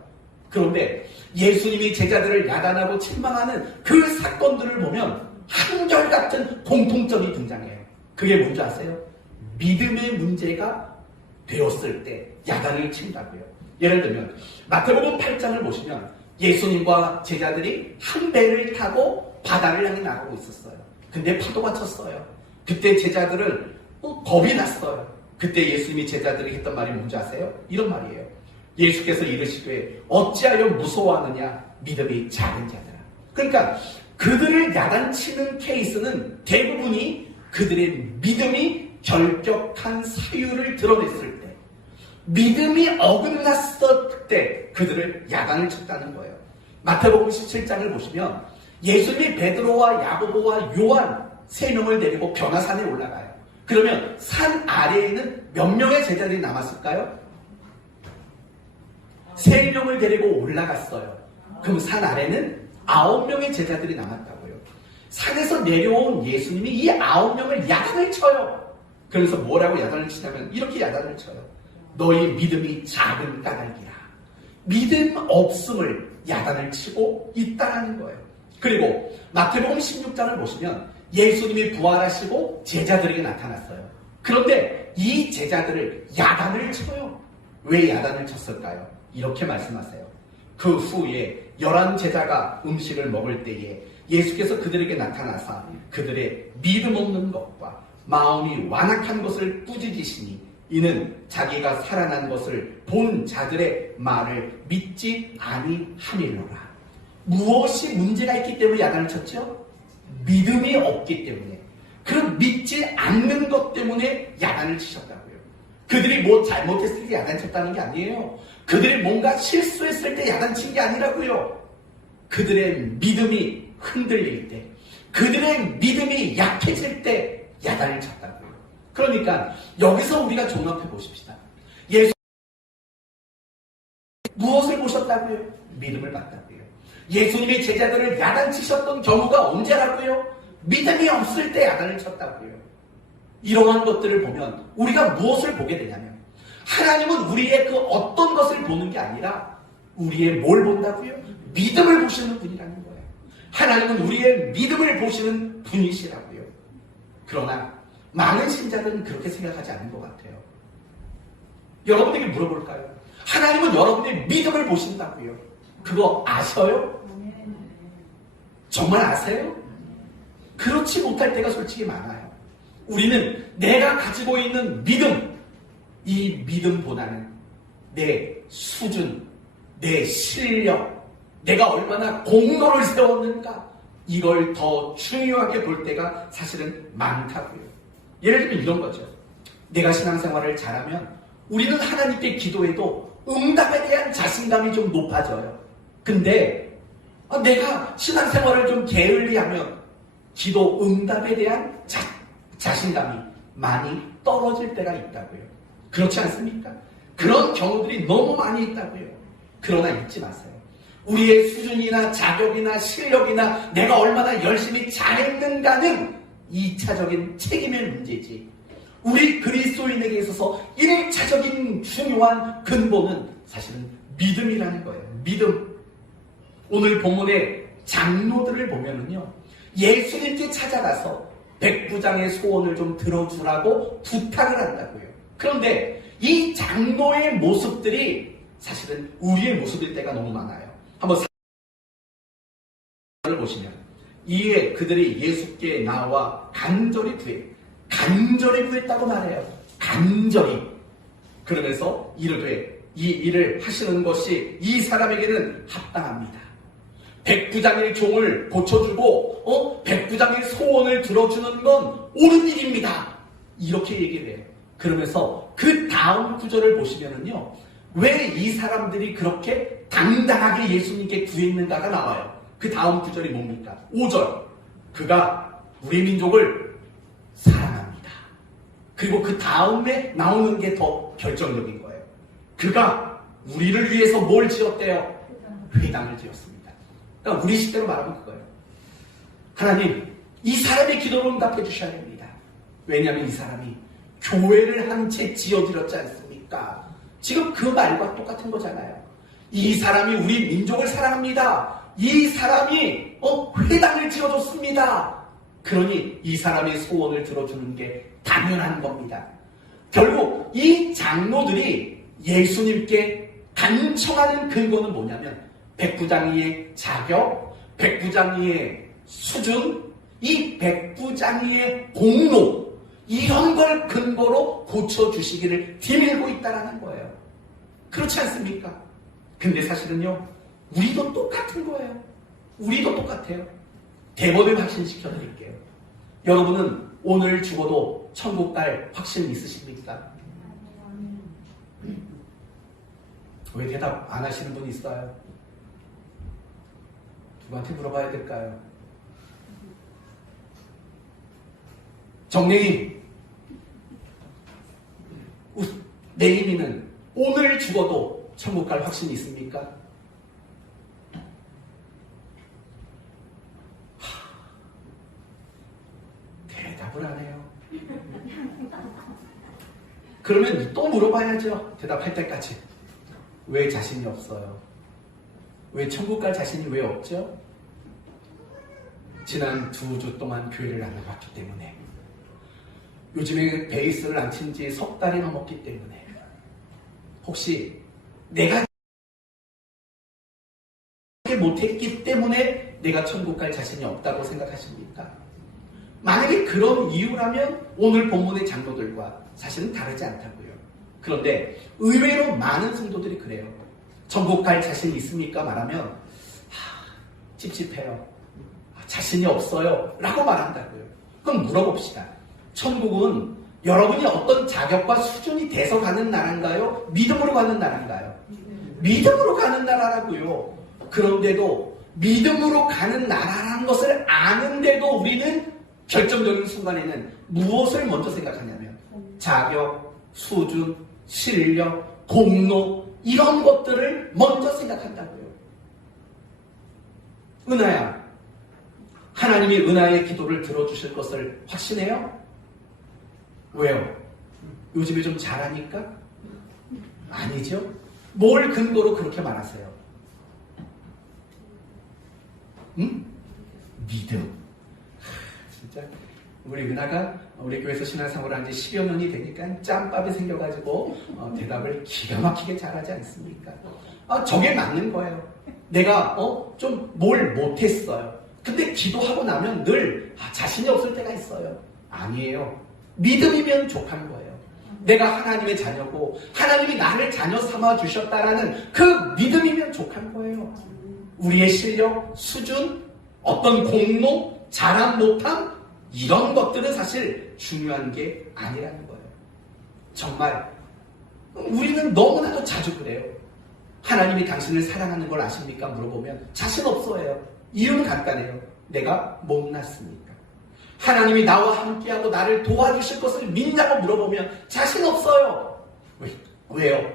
그런데 예수님이 제자들을 야단하고 책망하는 그 사건들을 보면 한결같은 공통점이 등장해요. 그게 뭔지 아세요? 믿음의 문제가 되었을 때 야단을 친다고요. 예를 들면 마태복음 8장을 보시면 예수님과 제자들이 한 배를 타고 바다를 향해 나가고 있었어요. 근데 파도가 쳤어요. 그때 제자들은 겁이 났어요. 그때 예수님이 제자들이 했던 말이 뭔지 아세요? 이런 말이에요. 예수께서 이르시되 어찌하여 무서워하느냐 믿음이 작은 자들아. 그러니까 그들을 야단치는 케이스는 대부분이 그들의 믿음이 결격한 사유를 드러냈을 때, 믿음이 어긋났을 때 그들을 야단을 쳤다는 거예요. 마태복음 17장을 보시면 예수님이 베드로와 야고보와 요한 3명을 데리고 변화산에 올라가요. 그러면 산 아래에는 몇 명의 제자들이 남았을까요? 3명을 데리고 올라갔어요. 그럼 산 아래는 9명의 제자들이 남았다고요. 산에서 내려온 예수님이 이 9명을 야단을 쳐요. 그래서 뭐라고 야단을 치냐면 이렇게 야단을 쳐요. 너희 믿음이 작은 까닭이라. 믿음 없음을 야단을 치고 있다는 거예요. 그리고 마태복음 16장을 보시면 예수님이 부활하시고 제자들에게 나타났어요. 그런데 이 제자들을 야단을 쳐요. 왜 야단을 쳤을까요? 이렇게 말씀하세요. 그 후에 11제자가 음식을 먹을 때에 예수께서 그들에게 나타나사 그들의 믿음 없는 것과 마음이 완악한 것을 꾸짖으시니 이는 자기가 살아난 것을 본 자들의 말을 믿지 아니하밀로라. 무엇이 문제가 있기 때문에 야단을 쳤죠? 믿음이 없기 때문에. 그 믿지 않는 것 때문에 야단을 치셨다고요. 그들이 뭐 잘못했을 때 야단 쳤다는 게 아니에요. 그들이 뭔가 실수했을 때 야단친 게 아니라고요. 그들의 믿음이 흔들릴 때, 그들의 믿음이 약해질 때 야단을 쳤다고요. 그러니까 여기서 우리가 종합해 보십시다. 예수 무엇을 보셨다고요? 믿음을 봤다고요. 예수님이 제자들을 야단치셨던 경우가 언제라고요? 믿음이 없을 때 야단을 쳤다고요. 이러한 것들을 보면 우리가 무엇을 보게 되냐면 하나님은 우리의 그 어떤 것을 보는 게 아니라 우리의 뭘 본다고요? 믿음을 보시는 분이라는 거예요. 하나님은 우리의 믿음을 보시는 분이시라고요. 그러나 많은 신자들은 그렇게 생각하지 않는 것 같아요. 여러분에게 물어볼까요? 하나님은 여러분의 믿음을 보신다고요. 그거 아셔요? 정말 아세요? 그렇지 못할 때가 솔직히 많아요. 우리는 내가 가지고 있는 믿음, 이 믿음보다는 내 수준, 내 실력, 내가 얼마나 공로를 세웠는가, 이걸 더 중요하게 볼 때가 사실은 많다고요. 예를 들면 이런 거죠. 내가 신앙생활을 잘하면 우리는 하나님께 기도해도 응답에 대한 자신감이 좀 높아져요. 근데 내가 신앙생활을 좀 게을리하면 기도 응답에 대한 자신감이 많이 떨어질 때가 있다고요. 그렇지 않습니까? 그런 경우들이 너무 많이 있다고요. 그러나 잊지 마세요. 우리의 수준이나 자격이나 실력이나 내가 얼마나 열심히 잘했는가는 2차적인 책임의 문제지. 우리 그리스도인에게 있어서 1차적인 중요한 근본은 사실은 믿음이라는 거예요. 믿음. 오늘 본문의 장로들을 보면은요, 예수님께 찾아가서 백부장의 소원을 좀 들어주라고 부탁을 한다고요. 그런데 이 장로의 모습들이 사실은 우리의 모습일 때가 너무 많아요. 한번 사를 보시면 이에 그들이 예수께 나와 간절히 구했다고 말해요. 간절히. 그러면서 이르되 이 일을 하시는 것이 이 사람에게는 합당합니다. 백부장의 종을 고쳐주고 백부장의 소원을 들어주는 건 옳은 일입니다. 이렇게 얘기를 해요. 그러면서 그 다음 구절을 보시면은요, 왜 이 사람들이 그렇게 당당하게 예수님께 구했는가가 나와요. 그 다음 구절이 뭡니까? 5절. 그가 우리 민족을 사랑합니다. 그리고 그 다음에 나오는 게 더 결정적인 거예요. 그가 우리를 위해서 뭘 지었대요? 회당을 지었습니다. 그러니까 우리 시대로 말하면 그거예요. 하나님, 이 사람의 기도를 응답해 주셔야 됩니다. 왜냐하면 이 사람이 교회를 한 채 지어드렸지 않습니까? 지금 그 말과 똑같은 거잖아요. 이 사람이 우리 민족을 사랑합니다. 이 사람이 회당을 지어줬습니다. 그러니 이 사람의 소원을 들어주는 게 당연한 겁니다. 결국 이 장로들이 예수님께 간청하는 근거는 뭐냐면 백부장이의 자격, 백부장이의 수준, 이 백부장이의 공로, 이런 걸 근거로 고쳐주시기를 디밀고 있다는 거예요. 그렇지 않습니까? 근데 사실은요, 우리도 똑같은 거예요. 우리도 똑같아요. 대법을 확신시켜드릴게요. 여러분은 오늘 죽어도 천국 갈 확신 있으십니까? 왜 대답 안 하시는 분 있어요? 누구한테 물어봐야 될까요? 정냉이, 내림이는 오늘 죽어도 천국 갈 확신이 있습니까? 대답을 안 해요. 그러면 또 물어봐야죠. 대답할 때까지. 왜 자신이 없어요? 왜 천국 갈 자신이 왜 없죠? 지난 2주 동안 교회를 안 나갔기 때문에, 요즘에 베이스를 안 친 지 석 달이 넘었기 때문에, 혹시 내가 못했기 때문에 내가 천국 갈 자신이 없다고 생각하십니까? 만약에 그런 이유라면 오늘 본문의 장로들과 사실은 다르지 않다고요. 그런데 의외로 많은 성도들이 그래요. 천국 갈 자신이 있습니까? 말하면 찝찝해요. 자신이 없어요. 라고 말한다고요. 그럼 물어봅시다. 천국은 여러분이 어떤 자격과 수준이 돼서 가는 나라인가요? 믿음으로 가는 나라인가요? 믿음으로 가는 나라라고요. 그런데도 믿음으로 가는 나라라는 것을 아는데도 우리는 결정적인 순간에는 무엇을 먼저 생각하냐면 자격, 수준, 실력, 공로, 이런 것들을 먼저 생각한다고요. 은하야, 하나님이 은하의 기도를 들어주실 것을 확신해요? 왜요? 요즘에 좀 잘하니까? 아니죠? 뭘 근거로 그렇게 말하세요? 응? 믿음. 진짜 우리 은하가 우리 교회에서 신앙생활을 한 지 10여 년이 되니까 짬밥이 생겨가지고 대답을 기가 막히게 잘하지 않습니까? 저게 맞는 거예요. 내가 좀 뭘 못했어요. 근데 기도하고 나면 늘 자신이 없을 때가 있어요. 아니에요. 믿음이면 족한 거예요. 내가 하나님의 자녀고 하나님이 나를 자녀 삼아 주셨다라는 그 믿음이면 족한 거예요. 우리의 실력, 수준, 어떤 공로, 잘함, 못함, 이런 것들은 사실 중요한 게 아니라는 거예요. 정말 우리는 너무나도 자주 그래요. 하나님이 당신을 사랑하는 걸 아십니까? 물어보면 자신 없어해요. 이유는 간단해요. 내가 못났으니까. 하나님이 나와 함께하고 나를 도와주실 것을 믿냐고 물어보면 자신 없어요. 왜요?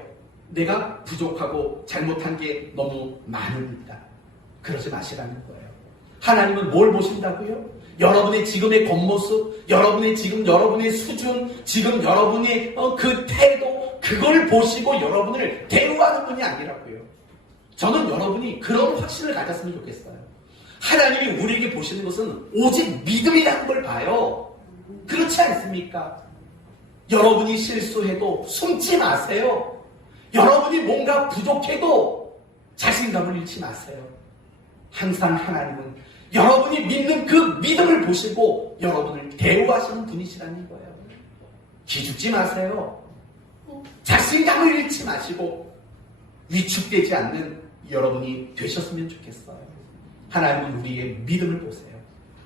내가 부족하고 잘못한 게 너무 많습니다. 그러지 마시라는 거예요. 하나님은 뭘 보신다고요? 여러분의 지금의 겉모습, 여러분의 수준, 지금 여러분의 그 태도, 그걸 보시고 여러분을 대우하는 분이 아니라고요. 저는 여러분이 그런 확신을 가졌으면 좋겠어요. 하나님이 우리에게 보시는 것은 오직 믿음이라는 걸 봐요. 그렇지 않습니까? 여러분이 실수해도 숨지 마세요. 여러분이 뭔가 부족해도 자신감을 잃지 마세요. 항상 하나님은 여러분이 믿는 그 믿음을 보시고 여러분을 대우하시는 분이시라는 거예요. 기죽지 마세요. 자신감을 잃지 마시고 위축되지 않는 여러분이 되셨으면 좋겠어요. 하나님은 우리의 믿음을 보세요.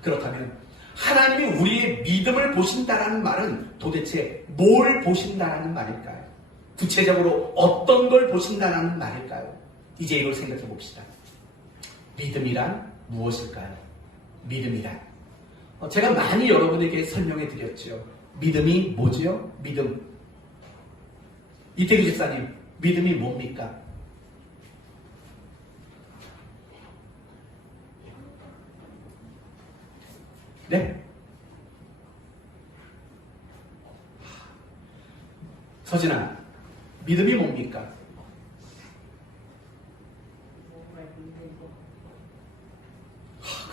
그렇다면 하나님이 우리의 믿음을 보신다라는 말은 도대체 뭘 보신다라는 말일까요? 구체적으로 어떤 걸 보신다라는 말일까요? 이제 이걸 생각해 봅시다. 믿음이란 무엇일까요? 믿음이란 제가 많이 여러분에게 설명해 드렸죠. 믿음이 뭐지요? 믿음. 이태규 집사님, 믿음이 뭡니까? 네? 서진아, 믿음이 뭡니까?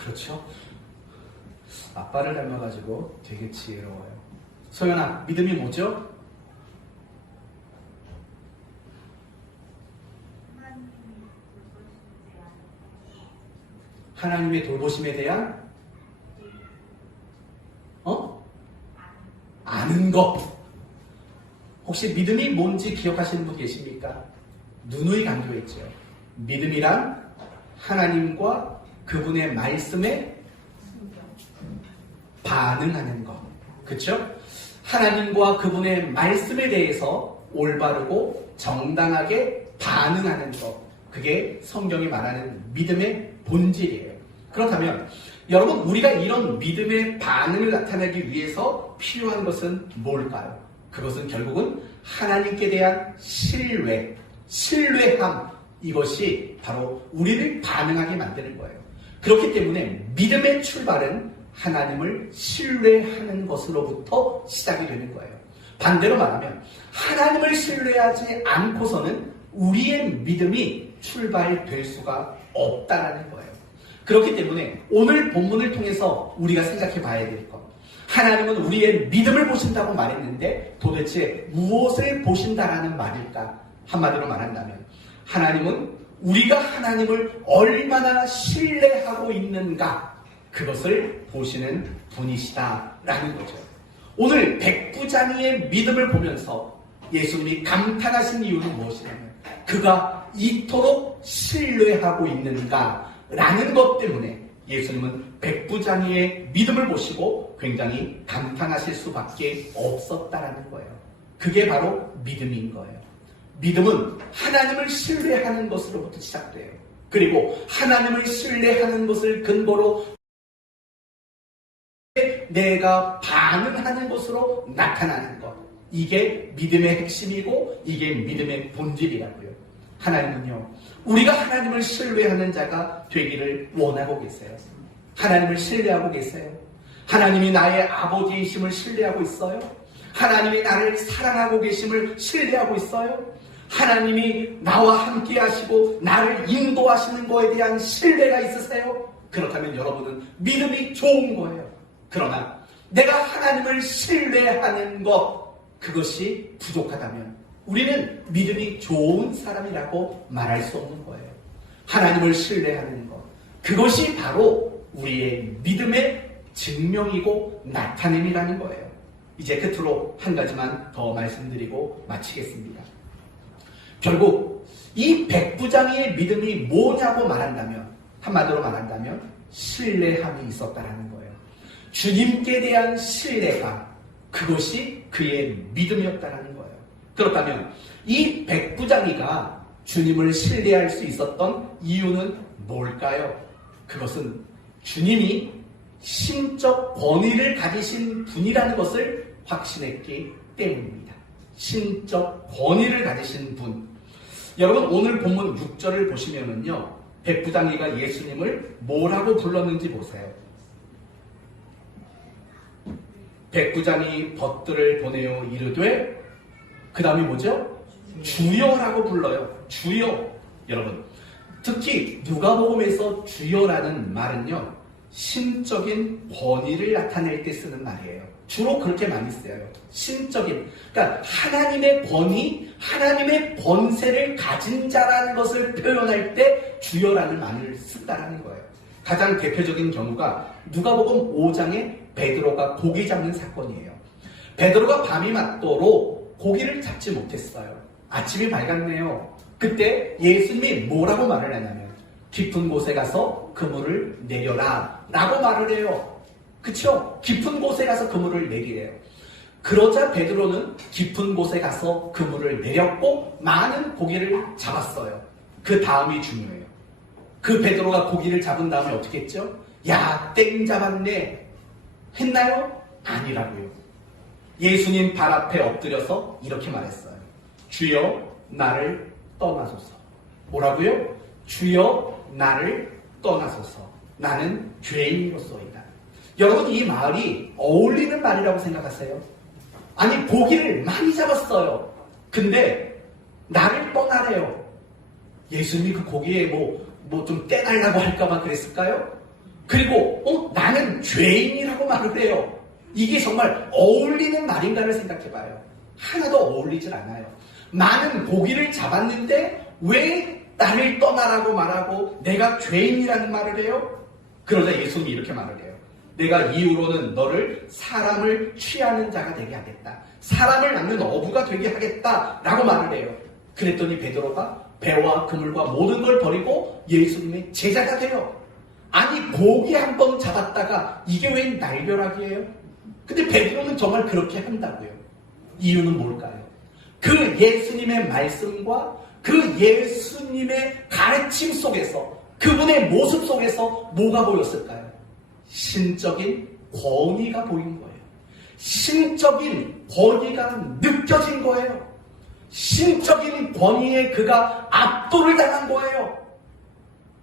그렇죠. 아빠를 닮아가지고 되게 지혜로워요. 소연아, 믿음이 뭐죠? 하나님의 돌보심에 대한 아는 것. 혹시 믿음이 뭔지 기억하시는 분 계십니까? 누누이 강조했죠. 믿음이란 하나님과 그분의 말씀에 반응하는 것. 그렇죠? 하나님과 그분의 말씀에 대해서 올바르고 정당하게 반응하는 것. 그게 성경이 말하는 믿음의 본질이에요. 그렇다면 여러분, 우리가 이런 믿음의 반응을 나타내기 위해서 필요한 것은 뭘까요? 그것은 결국은 하나님께 대한 신뢰함, 이것이 바로 우리를 반응하게 만드는 거예요. 그렇기 때문에 믿음의 출발은 하나님을 신뢰하는 것으로부터 시작이 되는 거예요. 반대로 말하면 하나님을 신뢰하지 않고서는 우리의 믿음이 출발될 수가 없다는 거예요. 그렇기 때문에 오늘 본문을 통해서 우리가 생각해 봐야 될 것. 하나님은 우리의 믿음을 보신다고 말했는데 도대체 무엇을 보신다라는 말일까? 한마디로 말한다면 하나님은 우리가 하나님을 얼마나 신뢰하고 있는가, 그것을 보시는 분이시다라는 거죠. 오늘 백부장이의 믿음을 보면서 예수님이 감탄하신 이유는 무엇이냐면 그가 이토록 신뢰하고 있는가라는 것 때문에 예수님은 백부장이의 믿음을 보시고 굉장히 감탄하실 수밖에 없었다라는 거예요. 그게 바로 믿음인 거예요. 믿음은 하나님을 신뢰하는 것으로부터 시작돼요. 그리고 하나님을 신뢰하는 것을 근거로 내가 반응하는 것으로 나타나는 것. 이게 믿음의 핵심이고 이게 믿음의 본질이라고요. 하나님은요, 우리가 하나님을 신뢰하는 자가 되기를 원하고 계세요. 하나님을 신뢰하고 계세요. 하나님이 나의 아버지이심을 신뢰하고 있어요. 하나님이 나를 사랑하고 계심을 신뢰하고 있어요. 하나님이 나와 함께 하시고 나를 인도하시는 것에 대한 신뢰가 있으세요? 그렇다면 여러분은 믿음이 좋은 거예요. 그러나 내가 하나님을 신뢰하는 것, 그것이 부족하다면 우리는 믿음이 좋은 사람이라고 말할 수 없는 거예요. 하나님을 신뢰하는 것, 그것이 바로 우리의 믿음의 증명이고 나타냄이라는 거예요. 이제 끝으로 한 가지만 더 말씀드리고 마치겠습니다. 결국 이 백부장이의 믿음이 뭐냐고 말한다면, 한마디로 말한다면 신뢰함이 있었다라는 거예요. 주님께 대한 신뢰가, 그것이 그의 믿음이었다라는 거예요. 그렇다면 이 백부장이가 주님을 신뢰할 수 있었던 이유는 뭘까요? 그것은 주님이 신적 권위를 가지신 분이라는 것을 확신했기 때문입니다. 신적 권위를 가지신 분. 여러분 오늘 본문 6절을 보시면은요, 백부장이가 예수님을 뭐라고 불렀는지 보세요. 백부장이 벗들을 보내어 이르되, 그 다음이 뭐죠? 주여라고 불러요. 주여. 여러분, 특히 누가복음에서 주여라는 말은요, 신적인 권위를 나타낼 때 쓰는 말이에요. 주로 그렇게 많이 써요. 신적인, 그러니까 하나님의 권위, 하나님의 권세를 가진 자라는 것을 표현할 때 주여라는 말을 쓴다라는 거예요. 가장 대표적인 경우가 누가복음 5장에 베드로가 고기 잡는 사건이에요. 베드로가 밤이 맞도록 고기를 잡지 못했어요. 아침이 밝았네요. 그때 예수님이 뭐라고 말을 하냐면, 깊은 곳에 가서 그물을 내려라 라고 말을 해요. 그쵸? 깊은 곳에 가서 그물을 내리래요. 그러자 베드로는 깊은 곳에 가서 그물을 내렸고 많은 고기를 잡았어요. 그 다음이 중요해요. 그 베드로가 고기를 잡은 다음에 어떻게 했죠? 야, 땡 잡았네 했나요? 아니라고요. 예수님 발 앞에 엎드려서 이렇게 말했어요. 주여, 나를 떠나소서. 뭐라고요? 주여, 나를 떠나소서. 나는 죄인으로서이다. 여러분, 이 말이 어울리는 말이라고 생각하세요? 아니, 고기를 많이 잡았어요. 근데 나를 떠나래요. 예수님이 그 고기에 뭐 좀 떼달라고 할까봐 그랬을까요? 그리고 나는 죄인이라고 말을 해요. 이게 정말 어울리는 말인가를 생각해봐요. 하나도 어울리질 않아요. 많은 고기를 잡았는데 왜 나를 떠나라고 말하고 내가 죄인이라는 말을 해요? 그러자 예수님이 이렇게 말을 해요. 내가 이후로는 너를 사람을 취하는 자가 되게 하겠다. 사람을 낳는 어부가 되게 하겠다 라고 말을 해요. 그랬더니 베드로가 배와 그물과 모든 걸 버리고 예수님의 제자가 돼요. 아니, 고기 한 번 잡았다가 이게 왜 날벼락이에요? 근데 베드로는 정말 그렇게 한다고요. 이유는 뭘까요? 그 예수님의 말씀과 그 예수님의 가르침 속에서, 그분의 모습 속에서 뭐가 보였을까요? 신적인 권위가 보인 거예요. 신적인 권위가 느껴진 거예요. 신적인 권위에 그가 압도를 당한 거예요.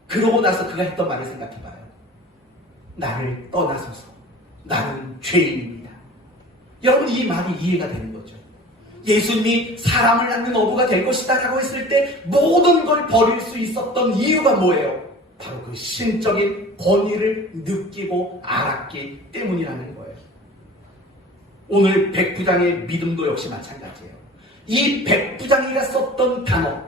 그러고 나서 그가 했던 말을 생각해봐요. 나를 떠나소서. 나는 죄인입니다. 여러분, 이 말이 이해가 되는 거죠. 예수님이 사람을 낳는 어부가 될 것이다 라고 했을 때 모든 걸 버릴 수 있었던 이유가 뭐예요? 바로 그 신적인 권위를 느끼고 알았기 때문이라는 거예요. 오늘 백부장의 믿음도 역시 마찬가지예요. 이 백부장이가 썼던 단어,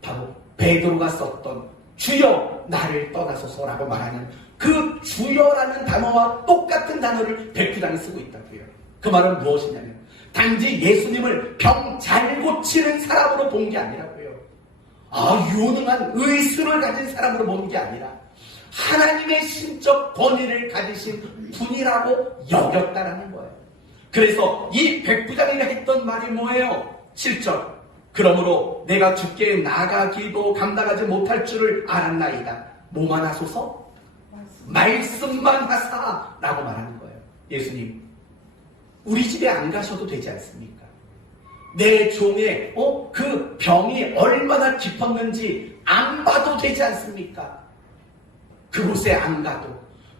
바로 베드로가 썼던 주여 나를 떠나소서라고 말하는 그 주여라는 단어와 똑같은 단어를 백부장이 쓰고 있다고요. 그 말은 무엇이냐면 단지 예수님을 병 잘 고치는 사람으로 본 게 아니라고요. 유능한 의술을 가진 사람으로 본 게 아니라 하나님의 신적 권위를 가지신 분이라고 여겼다라는 거예요. 그래서 이 백부장이가 했던 말이 뭐예요? 7절. 그러므로 내가 주께 나가기도 감당하지 못할 줄을 알았나이다. 뭐만 하소서? 말씀만 하사 라고 말하는 거예요. 예수님, 우리 집에 안 가셔도 되지 않습니까? 내 종의 그 병이 얼마나 깊었는지 안 봐도 되지 않습니까? 그곳에 안 가도,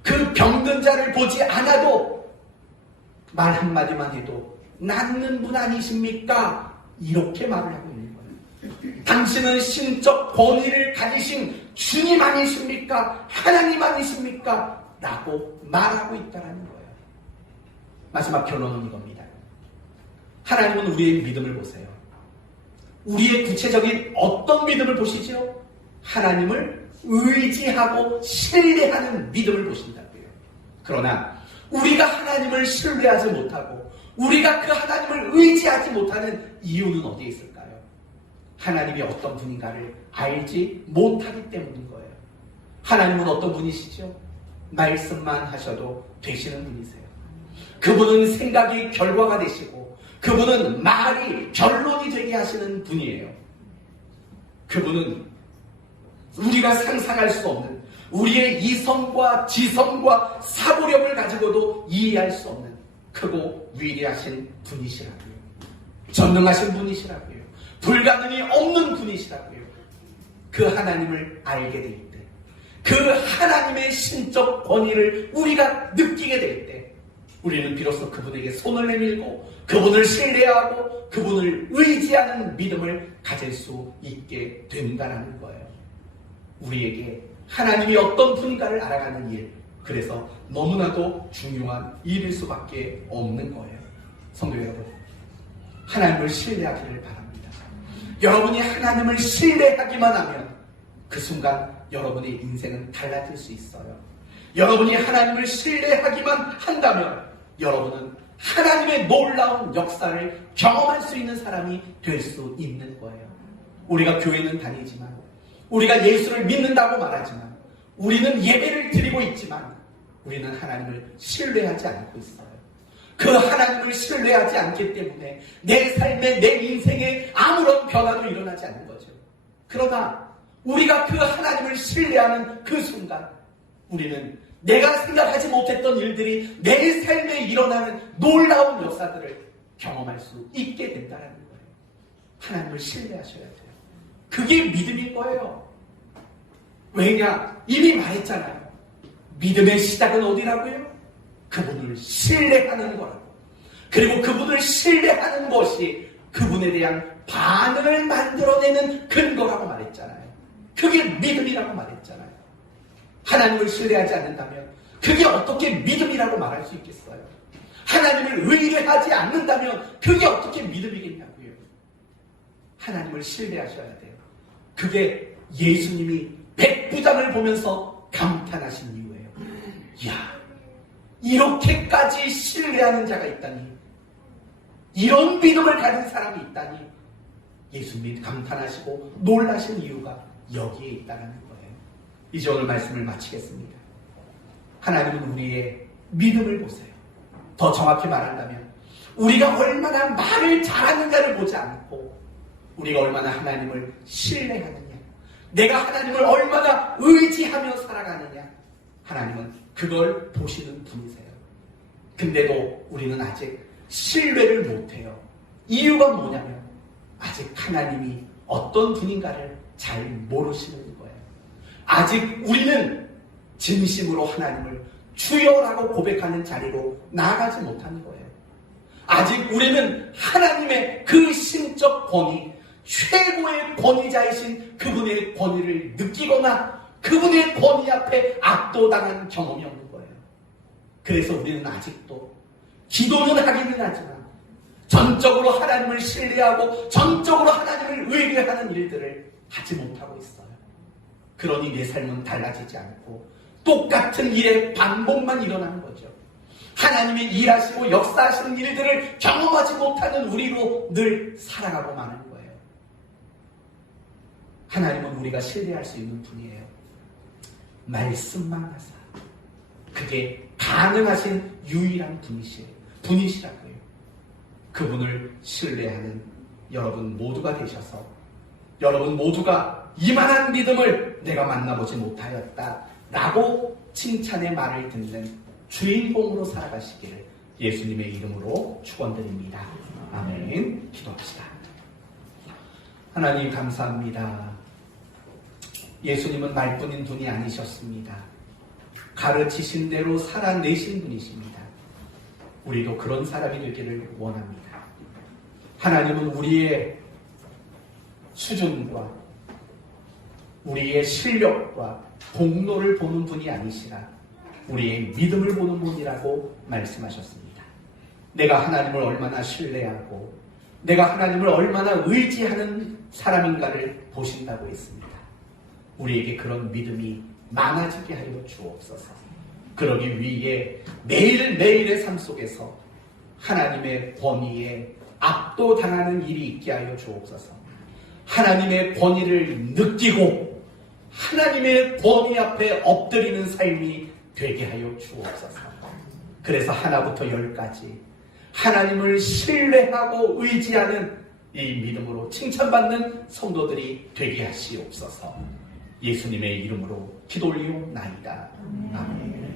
그 병든 자를 보지 않아도 말 한마디만 해도 낫는 분 아니십니까? 이렇게 말을 하고 있는 거예요. 당신은 신적 권위를 가지신 주님 아니십니까? 하나님 아니십니까? 라고 말하고 있다는 거예요. 마지막 결론은 이겁니다. 하나님은 우리의 믿음을 보세요. 우리의 구체적인 어떤 믿음을 보시죠? 하나님을 의지하고 신뢰하는 믿음을 보신다고요. 그러나 우리가 하나님을 신뢰하지 못하고 우리가 그 하나님을 의지하지 못하는 이유는 어디에 있을까요? 하나님이 어떤 분인가를 알지 못하기 때문인 거예요. 하나님은 어떤 분이시죠? 말씀만 하셔도 되시는 분이세요. 그분은 생각이 결과가 되시고 그분은 말이 결론이 되게 하시는 분이에요. 그분은 우리가 상상할 수 없는 우리의 이성과 지성과 사고력을 가지고도 이해할 수 없는 크고 위대하신 분이시라고요. 전능하신 분이시라고요. 불가능이 없는 분이시라고요. 그 하나님을 알게 될 때, 그 하나님의 신적 권위를 우리가 느끼게 될 때, 우리는 비로소 그분에게 손을 내밀고 그분을 신뢰하고 그분을 의지하는 믿음을 가질 수 있게 된다는 거예요. 우리에게 하나님이 어떤 분인가를 알아가는 일, 그래서 너무나도 중요한 일일 수밖에 없는 거예요. 성도 여러분, 하나님을 신뢰하기를 바랍니다. 여러분이 하나님을 신뢰하기만 하면 그 순간 여러분의 인생은 달라질 수 있어요. 여러분이 하나님을 신뢰하기만 한다면 여러분은 하나님의 놀라운 역사를 경험할 수 있는 사람이 될 수 있는 거예요. 우리가 교회는 다니지만, 우리가 예수를 믿는다고 말하지만, 우리는 예배를 드리고 있지만 우리는 하나님을 신뢰하지 않고 있어요. 그 하나님을 신뢰하지 않기 때문에 내 삶에, 내 인생에 아무런 변화도 일어나지 않는 거죠. 그러나 우리가 그 하나님을 신뢰하는 그 순간 우리는 내가 생각하지 못했던 일들이 내 삶에 일어나는 놀라운 역사들을 경험할 수 있게 된다는 거예요. 하나님을 신뢰하셔야 돼요. 그게 믿음인 거예요. 왜냐? 이미 말했잖아요. 믿음의 시작은 어디라고요? 그분을 신뢰하는 거라고. 그리고 그분을 신뢰하는 것이 그분에 대한 반응을 만들어내는 근거라고 말했잖아요. 그게 믿음이라고 말했잖아요. 하나님을 신뢰하지 않는다면 그게 어떻게 믿음이라고 말할 수 있겠어요? 하나님을 의뢰하지 않는다면 그게 어떻게 믿음이겠냐고요. 하나님을 신뢰하셔야 돼요. 그게 예수님이 백부장을 보면서 감탄하신 이유예요. 이야, 이렇게까지 신뢰하는 자가 있다니, 이런 믿음을 가진 사람이 있다니, 예수님이 감탄하시고 놀라신 이유가 여기에 있다는 거예요. 이제 오늘 말씀을 마치겠습니다. 하나님은 우리의 믿음을 보세요. 더 정확히 말한다면 우리가 얼마나 말을 잘하는가를 보지 않고 우리가 얼마나 하나님을 신뢰하느냐, 내가 하나님을 얼마나 의지하며 살아가느냐, 하나님은 그걸 보시는 분이세요. 근데도 우리는 아직 신뢰를 못해요. 이유가 뭐냐면 아직 하나님이 어떤 분인가를 잘 모르시는 거예요. 아직 우리는 진심으로 하나님을 주여라고 고백하는 자리로 나아가지 못하는 거예요. 아직 우리는 하나님의 그 신적 권위, 최고의 권위자이신 그분의 권위를 느끼거나 그분의 권위 앞에 압도당한 경험이 없는 거예요. 그래서 우리는 아직도 기도는 하기는 하지만 전적으로 하나님을 신뢰하고 전적으로 하나님을 의뢰하는 일들을 하지 못하고 있어요. 그러니 내 삶은 달라지지 않고 똑같은 일의 반복만 일어나는 거죠. 하나님의 일하시고 역사하시는 일들을 경험하지 못하는 우리로 늘 살아가고 마는 거예요. 하나님은 우리가 신뢰할 수 있는 분이에요. 말씀만 하사. 그게 가능하신 유일한 분이시라고요. 그분을 신뢰하는 여러분 모두가 되셔서 여러분 모두가 이만한 믿음을 내가 만나보지 못하였다 라고 칭찬의 말을 듣는 주인공으로 살아가시기를 예수님의 이름으로 축원드립니다. 아멘. 기도합시다. 하나님 감사합니다. 예수님은 말뿐인 분이 아니셨습니다. 가르치신 대로 살아내신 분이십니다. 우리도 그런 사람이 되기를 원합니다. 하나님은 우리의 수준과 우리의 실력과 공로를 보는 분이 아니시라 우리의 믿음을 보는 분이라고 말씀하셨습니다. 내가 하나님을 얼마나 신뢰하고 내가 하나님을 얼마나 의지하는 사람인가를 보신다고 했습니다. 우리에게 그런 믿음이 많아지게 하여 주옵소서. 그러기 위해 매일매일의 삶 속에서 하나님의 권위에 압도당하는 일이 있게 하여 주옵소서. 하나님의 권위를 느끼고 하나님의 권위 앞에 엎드리는 삶이 되게 하여 주옵소서. 그래서 하나부터 열까지 하나님을 신뢰하고 의지하는 이 믿음으로 칭찬받는 성도들이 되게 하시옵소서. 예수님의 이름으로 기도 올리옵나이다. 아멘.